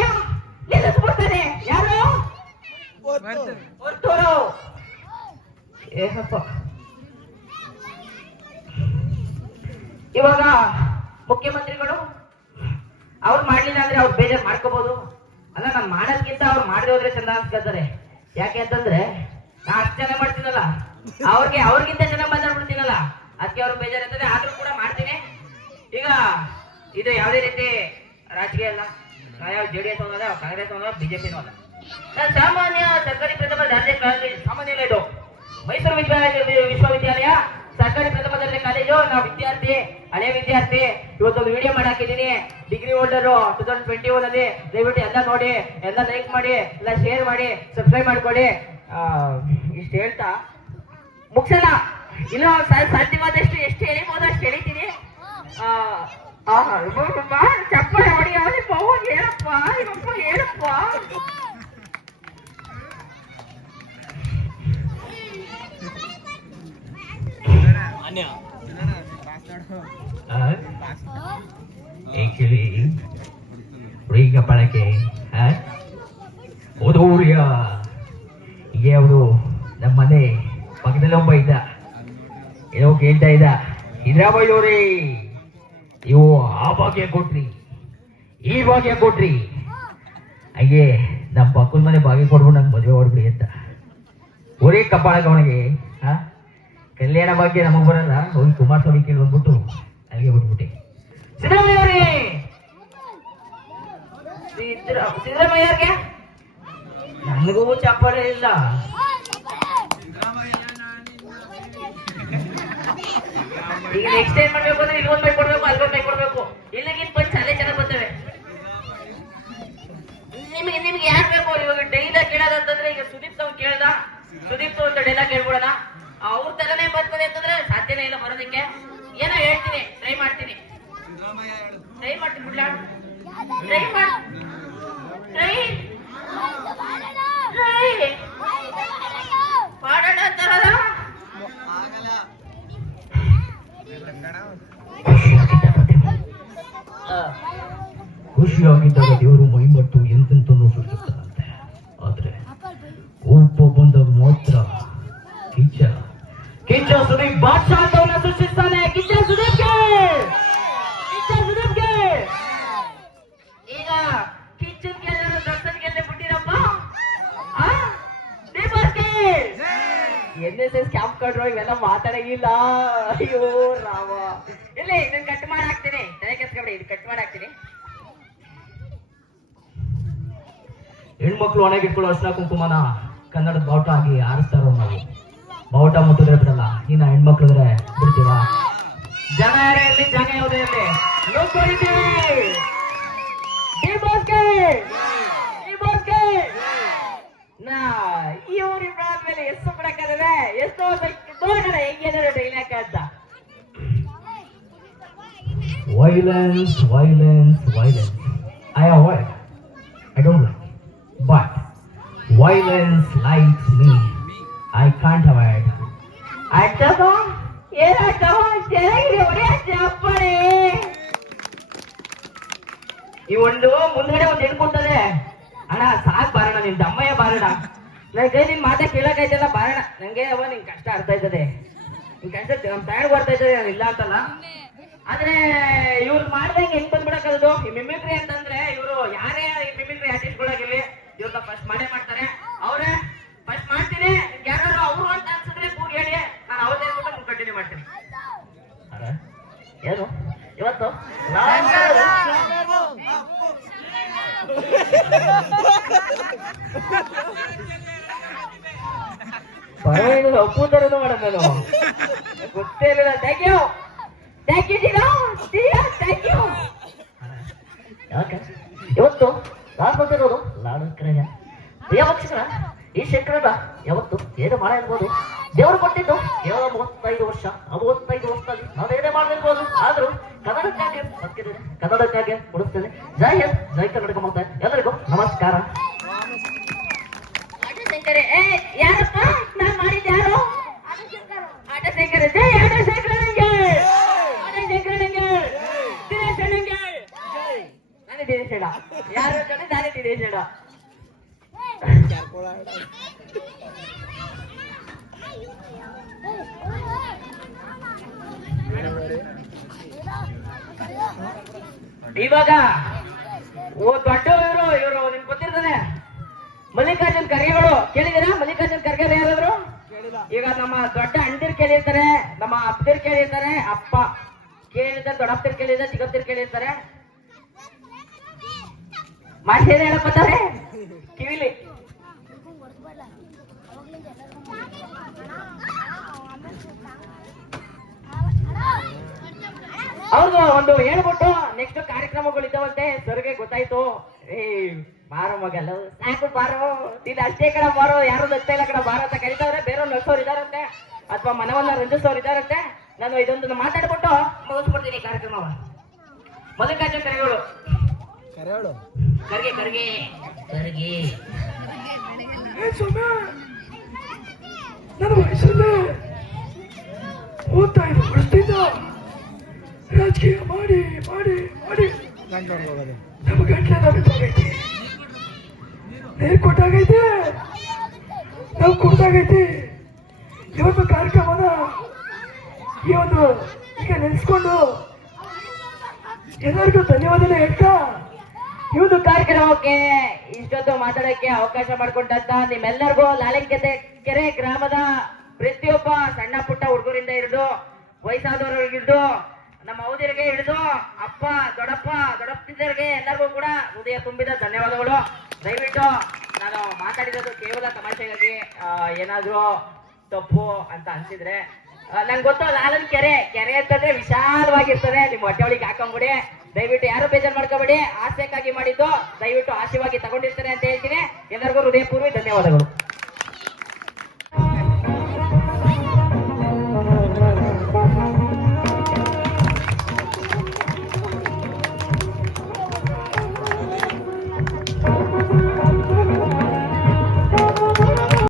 ನಿಲ್ಲಿಸ್ಬಿಡ್ತಾನೆ. ಯಾರು ಹೊರ್ತೂರು ಏಹಪ್ಪ. ಇವಾಗ ಮುಖ್ಯಮಂತ್ರಿಗಳು ಅವ್ರು ಮಾಡ್ಲಿಲ್ಲ ಅಂದ್ರೆ ಅವ್ರು ಬೇಜಾರು ಮಾಡ್ಕೋಬಹುದು. ಅಲ್ಲ ನಾನು ಮಾಡೋದ್ಕಿಂತ ಅವ್ರು ಮಾಡದೆ ಹೋದ್ರೆ ಚಂದ ಅನ್ಸ್ಕೊತಾರೆ. ಯಾಕೆ ಅಂತಂದ್ರೆ ನಾ ಅಷ್ಟು ಚೆನ್ನಾಗಿ ಮಾಡ್ತೀನಲ್ಲ, ಅವ್ರಿಗಿಂತ ಚೆನ್ನಾಗಿ ಮಾತಾಡ್ಬಿಡ್ತೀನಲ್ಲ, ಅದಕ್ಕೆ ಅವ್ರು ಬೇಜಾರು ಇರ್ತದೆ. ಆದ್ರೂ ಕೂಡ ಮಾಡ್ತೀನಿ. ಈಗ ಇದು ಯಾವುದೇ ರೀತಿ ರಾಜಕೀಯ ಅಲ್ಲ, ಯಾವ JDS ಅನ್ನೋದ ಕಾಂಗ್ರೆಸ್ ಅನ್ನೋದ ಬಿಜೆಪಿನೂ ಅಲ್ಲ. ನಾನು ಸಾಮಾನ್ಯ ಸರ್ಕಾರಿ ಪ್ರಥಮ ದರ್ಜೆ ಕಾಲೇಜ್, ಸಾಮಾನ್ಯ ಇಲ್ಲ ಇದು, ಮೈಸೂರು ವಿಶ್ವವಿದ್ಯಾಲಯ ಸರ್ಕಾರಿ ಪ್ರಥಮ ದರ್ಜೆ ಕಾಲೇಜು. ನಾವು ವಿದ್ಯಾರ್ಥಿ, ಹಳೆ ವಿದ್ಯಾರ್ಥಿ. ಇವತ್ತೊಂದು ವಿಡಿಯೋ ಮಾಡಿ ಹಾಕಿದ್ದೀನಿ, ಡಿಗ್ರಿ ಹೋಲ್ಡರು 2021 ಅಲ್ಲಿ. ದಯವಿಟ್ಟು ಎಲ್ಲ ನೋಡಿ, ಎಲ್ಲ ಲೈಕ್ ಮಾಡಿ, ಎಲ್ಲ ಶೇರ್ ಮಾಡಿ, ಸಬ್ಸ್ಕ್ರೈಬ್ ಮಾಡ್ಕೊಳ್ಳಿ. ಇಷ್ಟು ಹೇಳ್ತಾ ಮುಗಿಸಲ್ಲ, ಇಲ್ಲ ಸಾಧ್ಯವಾದಷ್ಟು ಎಷ್ಟು ಎಳಿಬೋದು ಅಷ್ಟು ಎಳಿತೀನಿ. ಚಪ್ಪಳೆ ಹೊಡಿ ಹೇಳಪ್ಪ ಇವಪ್ಪ ಹೇಳಪ್ಪ. ಹುಡುಗಿ ಕಪ್ಪಳಕ್ಕೆ ಓದೋರಿಯ ಹೀಗೆ ಅವರು ನಮ್ಮ ಮನೆ ಪಕ್ಕದಲ್ಲಿ ಒಬ್ಬ ಇದ್ದ, ಏನೋ ಕೇಳ್ತಾ ಇದ್ದ, ಇದ್ರಾಬಯ್ಯೋರಿ ಇವು ಆ ಭಾಗ್ಯ ಕೊಟ್ರಿ ಈ ಭಾಗ್ಯ ಕೊಟ್ರಿ, ಹಾಗೆ ನಮ್ಮ ಪಕ್ಕದ ಮನೆ ಭಾಗ್ಯ ಕೊಡ್ಬಿಟ್ಟು ನಂಗೆ ಮದುವೆ ಹೊಡ್ಬಿಡಿ ಅಂತ. ಊರೇ ಕಪ್ಪಾಳಕ್ಕೆ ಅವನಿಗೆ ಕಲ್ಯಾಣ ಭಾಗ್ಯ ನಮಗ್ ಬರಲ್ಲ, ಹೋಗಿ ಕುಮಾರಸ್ವಾಮಿ ಕೇಳಿ ಬಂದ್ಬಿಟ್ಟು ಅಲ್ಲಿಗೆ ಬಿಟ್ಬಿಟ್ಟೆ. ಸಿದ್ದರಾಮಯ್ಯವ್ರಿ ಸಿದ್ದರಾಮಯ್ಯವ್ರಿಗೆ ನನಗೂ ಚಪ್ಪಾಳೆ ಇಲ್ಲ. ಈಗ ನೆಕ್ಸ್ಟ್ ಏನ್ ಮಾಡ್ಬೇಕು ಅಂದ್ರೆ ಇಲ್ಲೊಂದ್ ಬೈಕ್ ಕೊಡ್ಬೇಕು, ಅಲ್ಲೊಂದ್ ಬೈಕ್ ಕೊಡ್ಬೇಕು. ಇಲ್ಲಿಗಿನ್ ಬಂದು ಶಾಲೆ ಚೆನ್ನಾಗಿ ಬರ್ತವೆ. ನಿಮ್ಗೆ ಯಾರು ಬೇಕು ಇವಾಗ ಡೈಲಾಗ್ ಕೇಳೋದಂತಂದ್ರೆ, ಈಗ ಸುದೀಪ್ ತಾವ್ ಕೇಳ್ದ, ಸುದೀಪ್ ಅಂತ ಡೈಲಾಗ್ ಹೇಳ್ಬಿಡೋಣ. ಅವ್ರ ತರನೇ ಬರ್ತದೆ ಅಂತಂದ್ರೆ ಸಾಧ್ಯನೇ ಇಲ್ಲ ಬರೋದಕ್ಕೆ. ಏನೋ ಹೇಳ್ತೀನಿ, ಟ್ರೈ ಮಾಡ್ತೀನಿ ಬಿಡ್ಲಾ, ಟ್ರೈ ಮಾಡೋಣ ಅಂತಾರಲ್ಲ. ಖುಷಿಯಾಗಿದ್ದಾಗ ದೇವರು ಮೈಮಟ್ಟು ಎಂತೆಂತನೂ ಸೃಷ್ಟಿಸ್ತಾರಂತೆ, ಆದ್ರೆ ಕೋಪ ಬಂದಾಗ ಮಾತ್ರ ಕಿಚ್ಚ ಸುದೀಪ್ ಬಾದ್ಶಾ ಅಂತವನ್ನ ಸೃಷ್ಟಿಸ್ತಾನೆ. ಕಿಚ್ಚ ಸುದೀಪ್ಗೆ ಈಗ ಕಿಚ್ಚನ್ ಗೆಲ್ಲರು ದರ್ಶನ್ ಗೆಲ್ಲೆ ಬಿಟ್ಟಿರಪ್ಪ. NSS ಕ್ಯಾಂಪ್ ಕಡ್ರೋ ಇವೆಲ್ಲ ಮಾತಾಡಂಗಿಲ್ಲ. ಅಯ್ಯೋ ರಾಮ, ಇಲ್ಲ ಇದನ್ನ ಕಟ್ ಮಾಡಿ ಹಾಕ್ತೀನಿ, ತಲೆ ಕೆಸ್ಕೊಬೇಡಿ, ಇದು ಕಟ್ ಮಾಡಿ ಹಾಕ್ತೀನಿ. ಹೆಣ್ಮಕ್ಳು ಒಣಗಿಟ್ಕೊಳ್ಳೋ ಅರ್ಶನ ಕುಂಕುಮನ ಕನ್ನಡದ ಬಾವುಟ ಆಗಿ ಆರಿಸ್ತಾರೋ ನಾವು. ಬಾವುಟ ಮುಟ್ಟಿದ್ರೆ ಬಿಡಲ್ಲ, ಇನ್ನ ಹೆಣ್ಮಕ್ಳಿದ್ರೆ ಬಿಡ್ತೀವ? ಜನ ಯಾರೇ ಇರಲಿ, ಜನ ಯಾವುದೇ ಇರಲಿ, ಇವ್ರಿ ಮೇಲೆ ಎಷ್ಟು ಬಿಡಕ್ಕಾದ್ರೆ ಎಷ್ಟೋ ನೋಡೋಣ ಹೆಂಗೇನಾದ್ರು ಡೈಲಾಗ್ ಅಂತ. Violence violence violence I avoid, I don't like, but violence likes me. I can't avoid. ಅಡ್ಡಪ್ಪ ಏನಾಗ್ತಾವ ಚೆನ್ನಾಗಿದೆ ಒಳ್ಳೆ ಚಪ್ಪಳೆ. ಈ ಒಂದು ಮುಂದ್ಗಡೆ ಒಂದು ಹೆಣ್ಕೊಡ್ತದೆ, ಅಣ್ಣ ಸಾಕ್ ಬಾರಣ, ನಿನ್ ದಮ್ಮಯ್ಯ ಬಾರಣ, ನನ್ ಕೈ ನಿನ್ ಮಾತಾ ಕೇಳಕ್ಕಾಯ್ತಲ್ಲ ಬಾರಣ, ನಂಗೆ ಅವ ನಿನ್ ಕಷ್ಟ ಅರ್ಥ ಆಯ್ತದೆ. ಕನ್ಸುತ್ತೆ ನಮ್ಮ ತಯಾರು ಬರ್ತಾ ಇದ್ದಾರೆ, ನಾನು ಇಲ್ಲ ಅಂತಲ್ಲ. ಆದ್ರೆ ಇವ್ರು ಮಾಡ್ದಂಗೆ ಹೆಂಗ್ ಬಂದ್ಬಿಡಕ್ಕದು ಈ ಮಿಮಿಕ್ರಿ ಅಂತಂದ್ರೆ, ಇವರು ಯಾರೇ ಈ ಮಿಮಿಕ್ರಿ ಆರ್ಟಿಸ್ಟ್ಗಳಾಗಿರ್ಲಿ ಇವ್ರನ್ನ ಫಸ್ಟ್ ಮಾಡೇ ಮಾಡ್ತಾರೆ. ಅವರೇ ಫಸ್ಟ್ ಮಾಡ್ತೀನಿ, ಯಾರು ಅವರು ಅಂತ ಅನ್ಸಿದ್ರೆ ಕೂಗಿ ಹೇಳಿ, ನಾನು ಅವ್ರದ್ದೇ ಹೇಳ್ಬಿಟ್ಟು ಕಂಟಿನ್ಯೂ ಮಾಡ್ತೀನಿ. ಏನು ಇವತ್ತು ಪರವಾಗಿಲ್ಲ, ಒಪ್ಪುತ್ತಾರನು ಮಾಡೋದು ನಾನು ಗೊತ್ತೇ ಇಲ್ಲ. Thank you thank you. ಯಾಕೆ ಇವತ್ತು ನಾನು ಬಂದಿರೋದು ಲಾಡಕರಯ್ಯ ಪ್ರಿಯಪಕ್ಷಕರ ಈ ಶಂಕರನ ಯಾವತ್ತು ಏನು ಮಾಡ ಇರ್ಬೋದು. ದೇವರು ಕೊಟ್ಟಿದ್ದು ಕೇವಲ 35 ವರ್ಷ. ಆ 35 ವರ್ಷದಲ್ಲಿ ನಾವೇನೇ ಮಾಡಿರ್ಬೋದು, ಆದ್ರೂ ಕನ್ನಡಕ್ಕಾಗಿ ಬದುಕಿದ್ದೇನೆ, ಕನ್ನಡಕ್ಕಾಗಿ ಉಳಿಸ್ತೇನೆ. ಜೈ ಹಿಂದ್, ಜೈ ಕರ್ನಾಟಕ ಮಾತೆ. ಎಲ್ಲರಿಗೂ ನಮಸ್ಕಾರ. ಆಟಶಂಕರ ಯಾರಪ್ಪ ನಾನು ಮಾಡಿದ್ದು ಯಾರು? ಆಟಶಂಕರ ಜೈ ಆಟಶಂಕರನಿಗೆ, ಆಟಶಂಕರನಿಗೆ, ದಿನೇಶನಿಗೆ. ನಾನೇ ದಿನೇಶಣ್ಣ, ಯಾರು ಅಂತಂದ್ರೆ ನಾನೇ ದಿನೇಶಣ್ಣ. ಇವಾಗ ದೊಡ್ಡವರು ಇವರು ನಿಮ್ಗೆ ಗೊತ್ತಿರ್ತಾನೆ, ಮಲ್ಲಿಕಾರ್ಜುನ್ ಖರ್ಗೆಗಳು ಕೇಳಿದಿರಾ? ಮಲ್ಲಿಕಾರ್ಜುನ್ ಖರ್ಗೆ ಯಾರಾದ್ರು? ಈಗ ನಮ್ಮ ದೊಡ್ಡ ಅಣ್ದಿರ್ ಕೇಳಿರ್ತಾರೆ, ನಮ್ಮ ಅಪ್ಪದಿರ್ ಕೇಳಿರ್ತಾರೆ, ಅಪ್ಪ ಕೇಳಿರ್ತಾರೆ, ದೊಡ್ಡಪ್ಪದಿರ್ ಕೇಳಿರ್ತಾರೆ, ಚಿಕ್ಕಪ್ಪದಿರ್ ಕೇಳಿರ್ತಾರೆ. ಮಾಸಿ ಏನ್ ಹೇಳಪ್ಪತ್ತಾರೆ ಕಿವಿಲಿ? ಅವ್ರದ್ದು ಒಂದು ಹೇಳ್ಬಿಟ್ಟು ನೆಕ್ಸ್ಟ್ ಕಾರ್ಯಕ್ರಮಗಳಿದ್ದಾವಂತೆ. ಸರ್ಗೆ ಗೊತ್ತಾಯ್ತು, ಬಾರೋ ಮಗಲ್ಲ ಸಾಕು ಬಾರೋ, ಇದು ಅಷ್ಟೇ ಕಡೆ ಬಾರೋ, ಯಾರು ನಗ್ತಾ ಇಲ್ಲ ಕಡೆ ಬಾರೋ ಅಂತ ಕರೀತಾವ್ರೆ. ಬೇರೆಯವ್ರು ನಗ್ಸೋರು ಇದಾರಂತೆ, ಅಥವಾ ಮನವನ್ನ ರಂಜಿಸೋರು ಇದಾರಂತೆ. ನಾನು ಇದೊಂದು ಮಾತಾಡ್ಬಿಟ್ಟು ಮುಗಿಸ್ಬಿಡ್ತೀನಿ ಕಾರ್ಯಕ್ರಮ. ಮಲ್ಲಿಕಾರ್ಜುನ್ ಖರ್ಗೆಗಳು ಖರ್ಗೆ ಖರ್ಗೆ ಖರ್ಗೆ ನನ್ನ ವಯಸ್ಸಲ್ಲೇ ಓದ್ತಾ ಇದ್ದ ವರ್ಷದಿಂದ ರಾಜಕೀಯ ಮಾಡಿ ಮಾಡಿ ಮಾಡಿ ನಮ್ಮ ಗಂಟ್ಲೆ ನಮ್ಮಿದ್ದಾಗೈತಿ, ನೀರು ಕೊಟ್ಟಾಗೈತಿ, ನಾವು ಕುಡ್ದಾಗೈತಿ. ಇವತ್ತು ಕಾರ್ಯಕ್ರಮನ ಈ ಒಂದು ಈಗ ನೆನೆಸ್ಕೊಂಡು ಎಲ್ಲರಿಗೂ ಧನ್ಯವಾದನ ಹೇಳ್ತಾ, ಈ ಒಂದು ಕಾರ್ಯಕ್ರಮಕ್ಕೆ ಇಷ್ಟೊತ್ತು ಮಾತಾಡಕ್ಕೆ ಅವಕಾಶ ಮಾಡಿಕೊಂಡಂತ ನಿಮ್ಮೆಲ್ಲರಿಗೂ ಲಾಲಿಂಕೆರೆ ಗ್ರಾಮದ ಪ್ರತಿಯೊಬ್ಬ ಸಣ್ಣ ಪುಟ್ಟ ಹುಡುಗರಿಂದ ಹಿಡಿದು ವಯಸ್ಸಾದವರಿಗೆ ಹಿಡಿದು ನಮ್ಮ ಹೌದಿರಿಗೆ ಹಿಡಿದು ಅಪ್ಪ ದೊಡ್ಡಪ್ಪರಿಗೆ ಎಲ್ಲರಿಗೂ ಕೂಡ ಹೃದಯ ತುಂಬಿದ ಧನ್ಯವಾದಗಳು. ದಯವಿಟ್ಟು ನಾನು ಮಾತಾಡಿರೋದು ಕೇವಲ ತಮಾಷೆಗಾಗಿ ಏನಾದ್ರೂ ತಪ್ಪು ಅಂತ ಅನ್ಸಿದ್ರೆ ನಂಗೆ ಗೊತ್ತು. ಲಾಲನ್ಕೆರೆ ಕೆರೆ ಅಂತಂದ್ರೆ ವಿಶಾಲವಾಗಿರ್ತದೆ, ನಿಮ್ಮ ಹೊಟ್ಟೆ ಒಳಗೆ ಹಾಕೊಂಬಿಡಿ. ದಯವಿಟ್ಟು ಯಾರು ಬೇಜಾರು ಮಾಡ್ಕೋಬೇಡಿ, ಆಸೆಕ್ಕಾಗಿ ಮಾಡಿದ್ದು ದಯವಿಟ್ಟು ಆಶೀರ್ವಾಗಿ ತಗೊಂಡಿರ್ತಾರೆ ಅಂತ ಹೇಳ್ತೀನಿ. ಎಲ್ಲರಿಗೂ ಹೃದಯಪೂರ್ವಕ ಧನ್ಯವಾದಗಳು.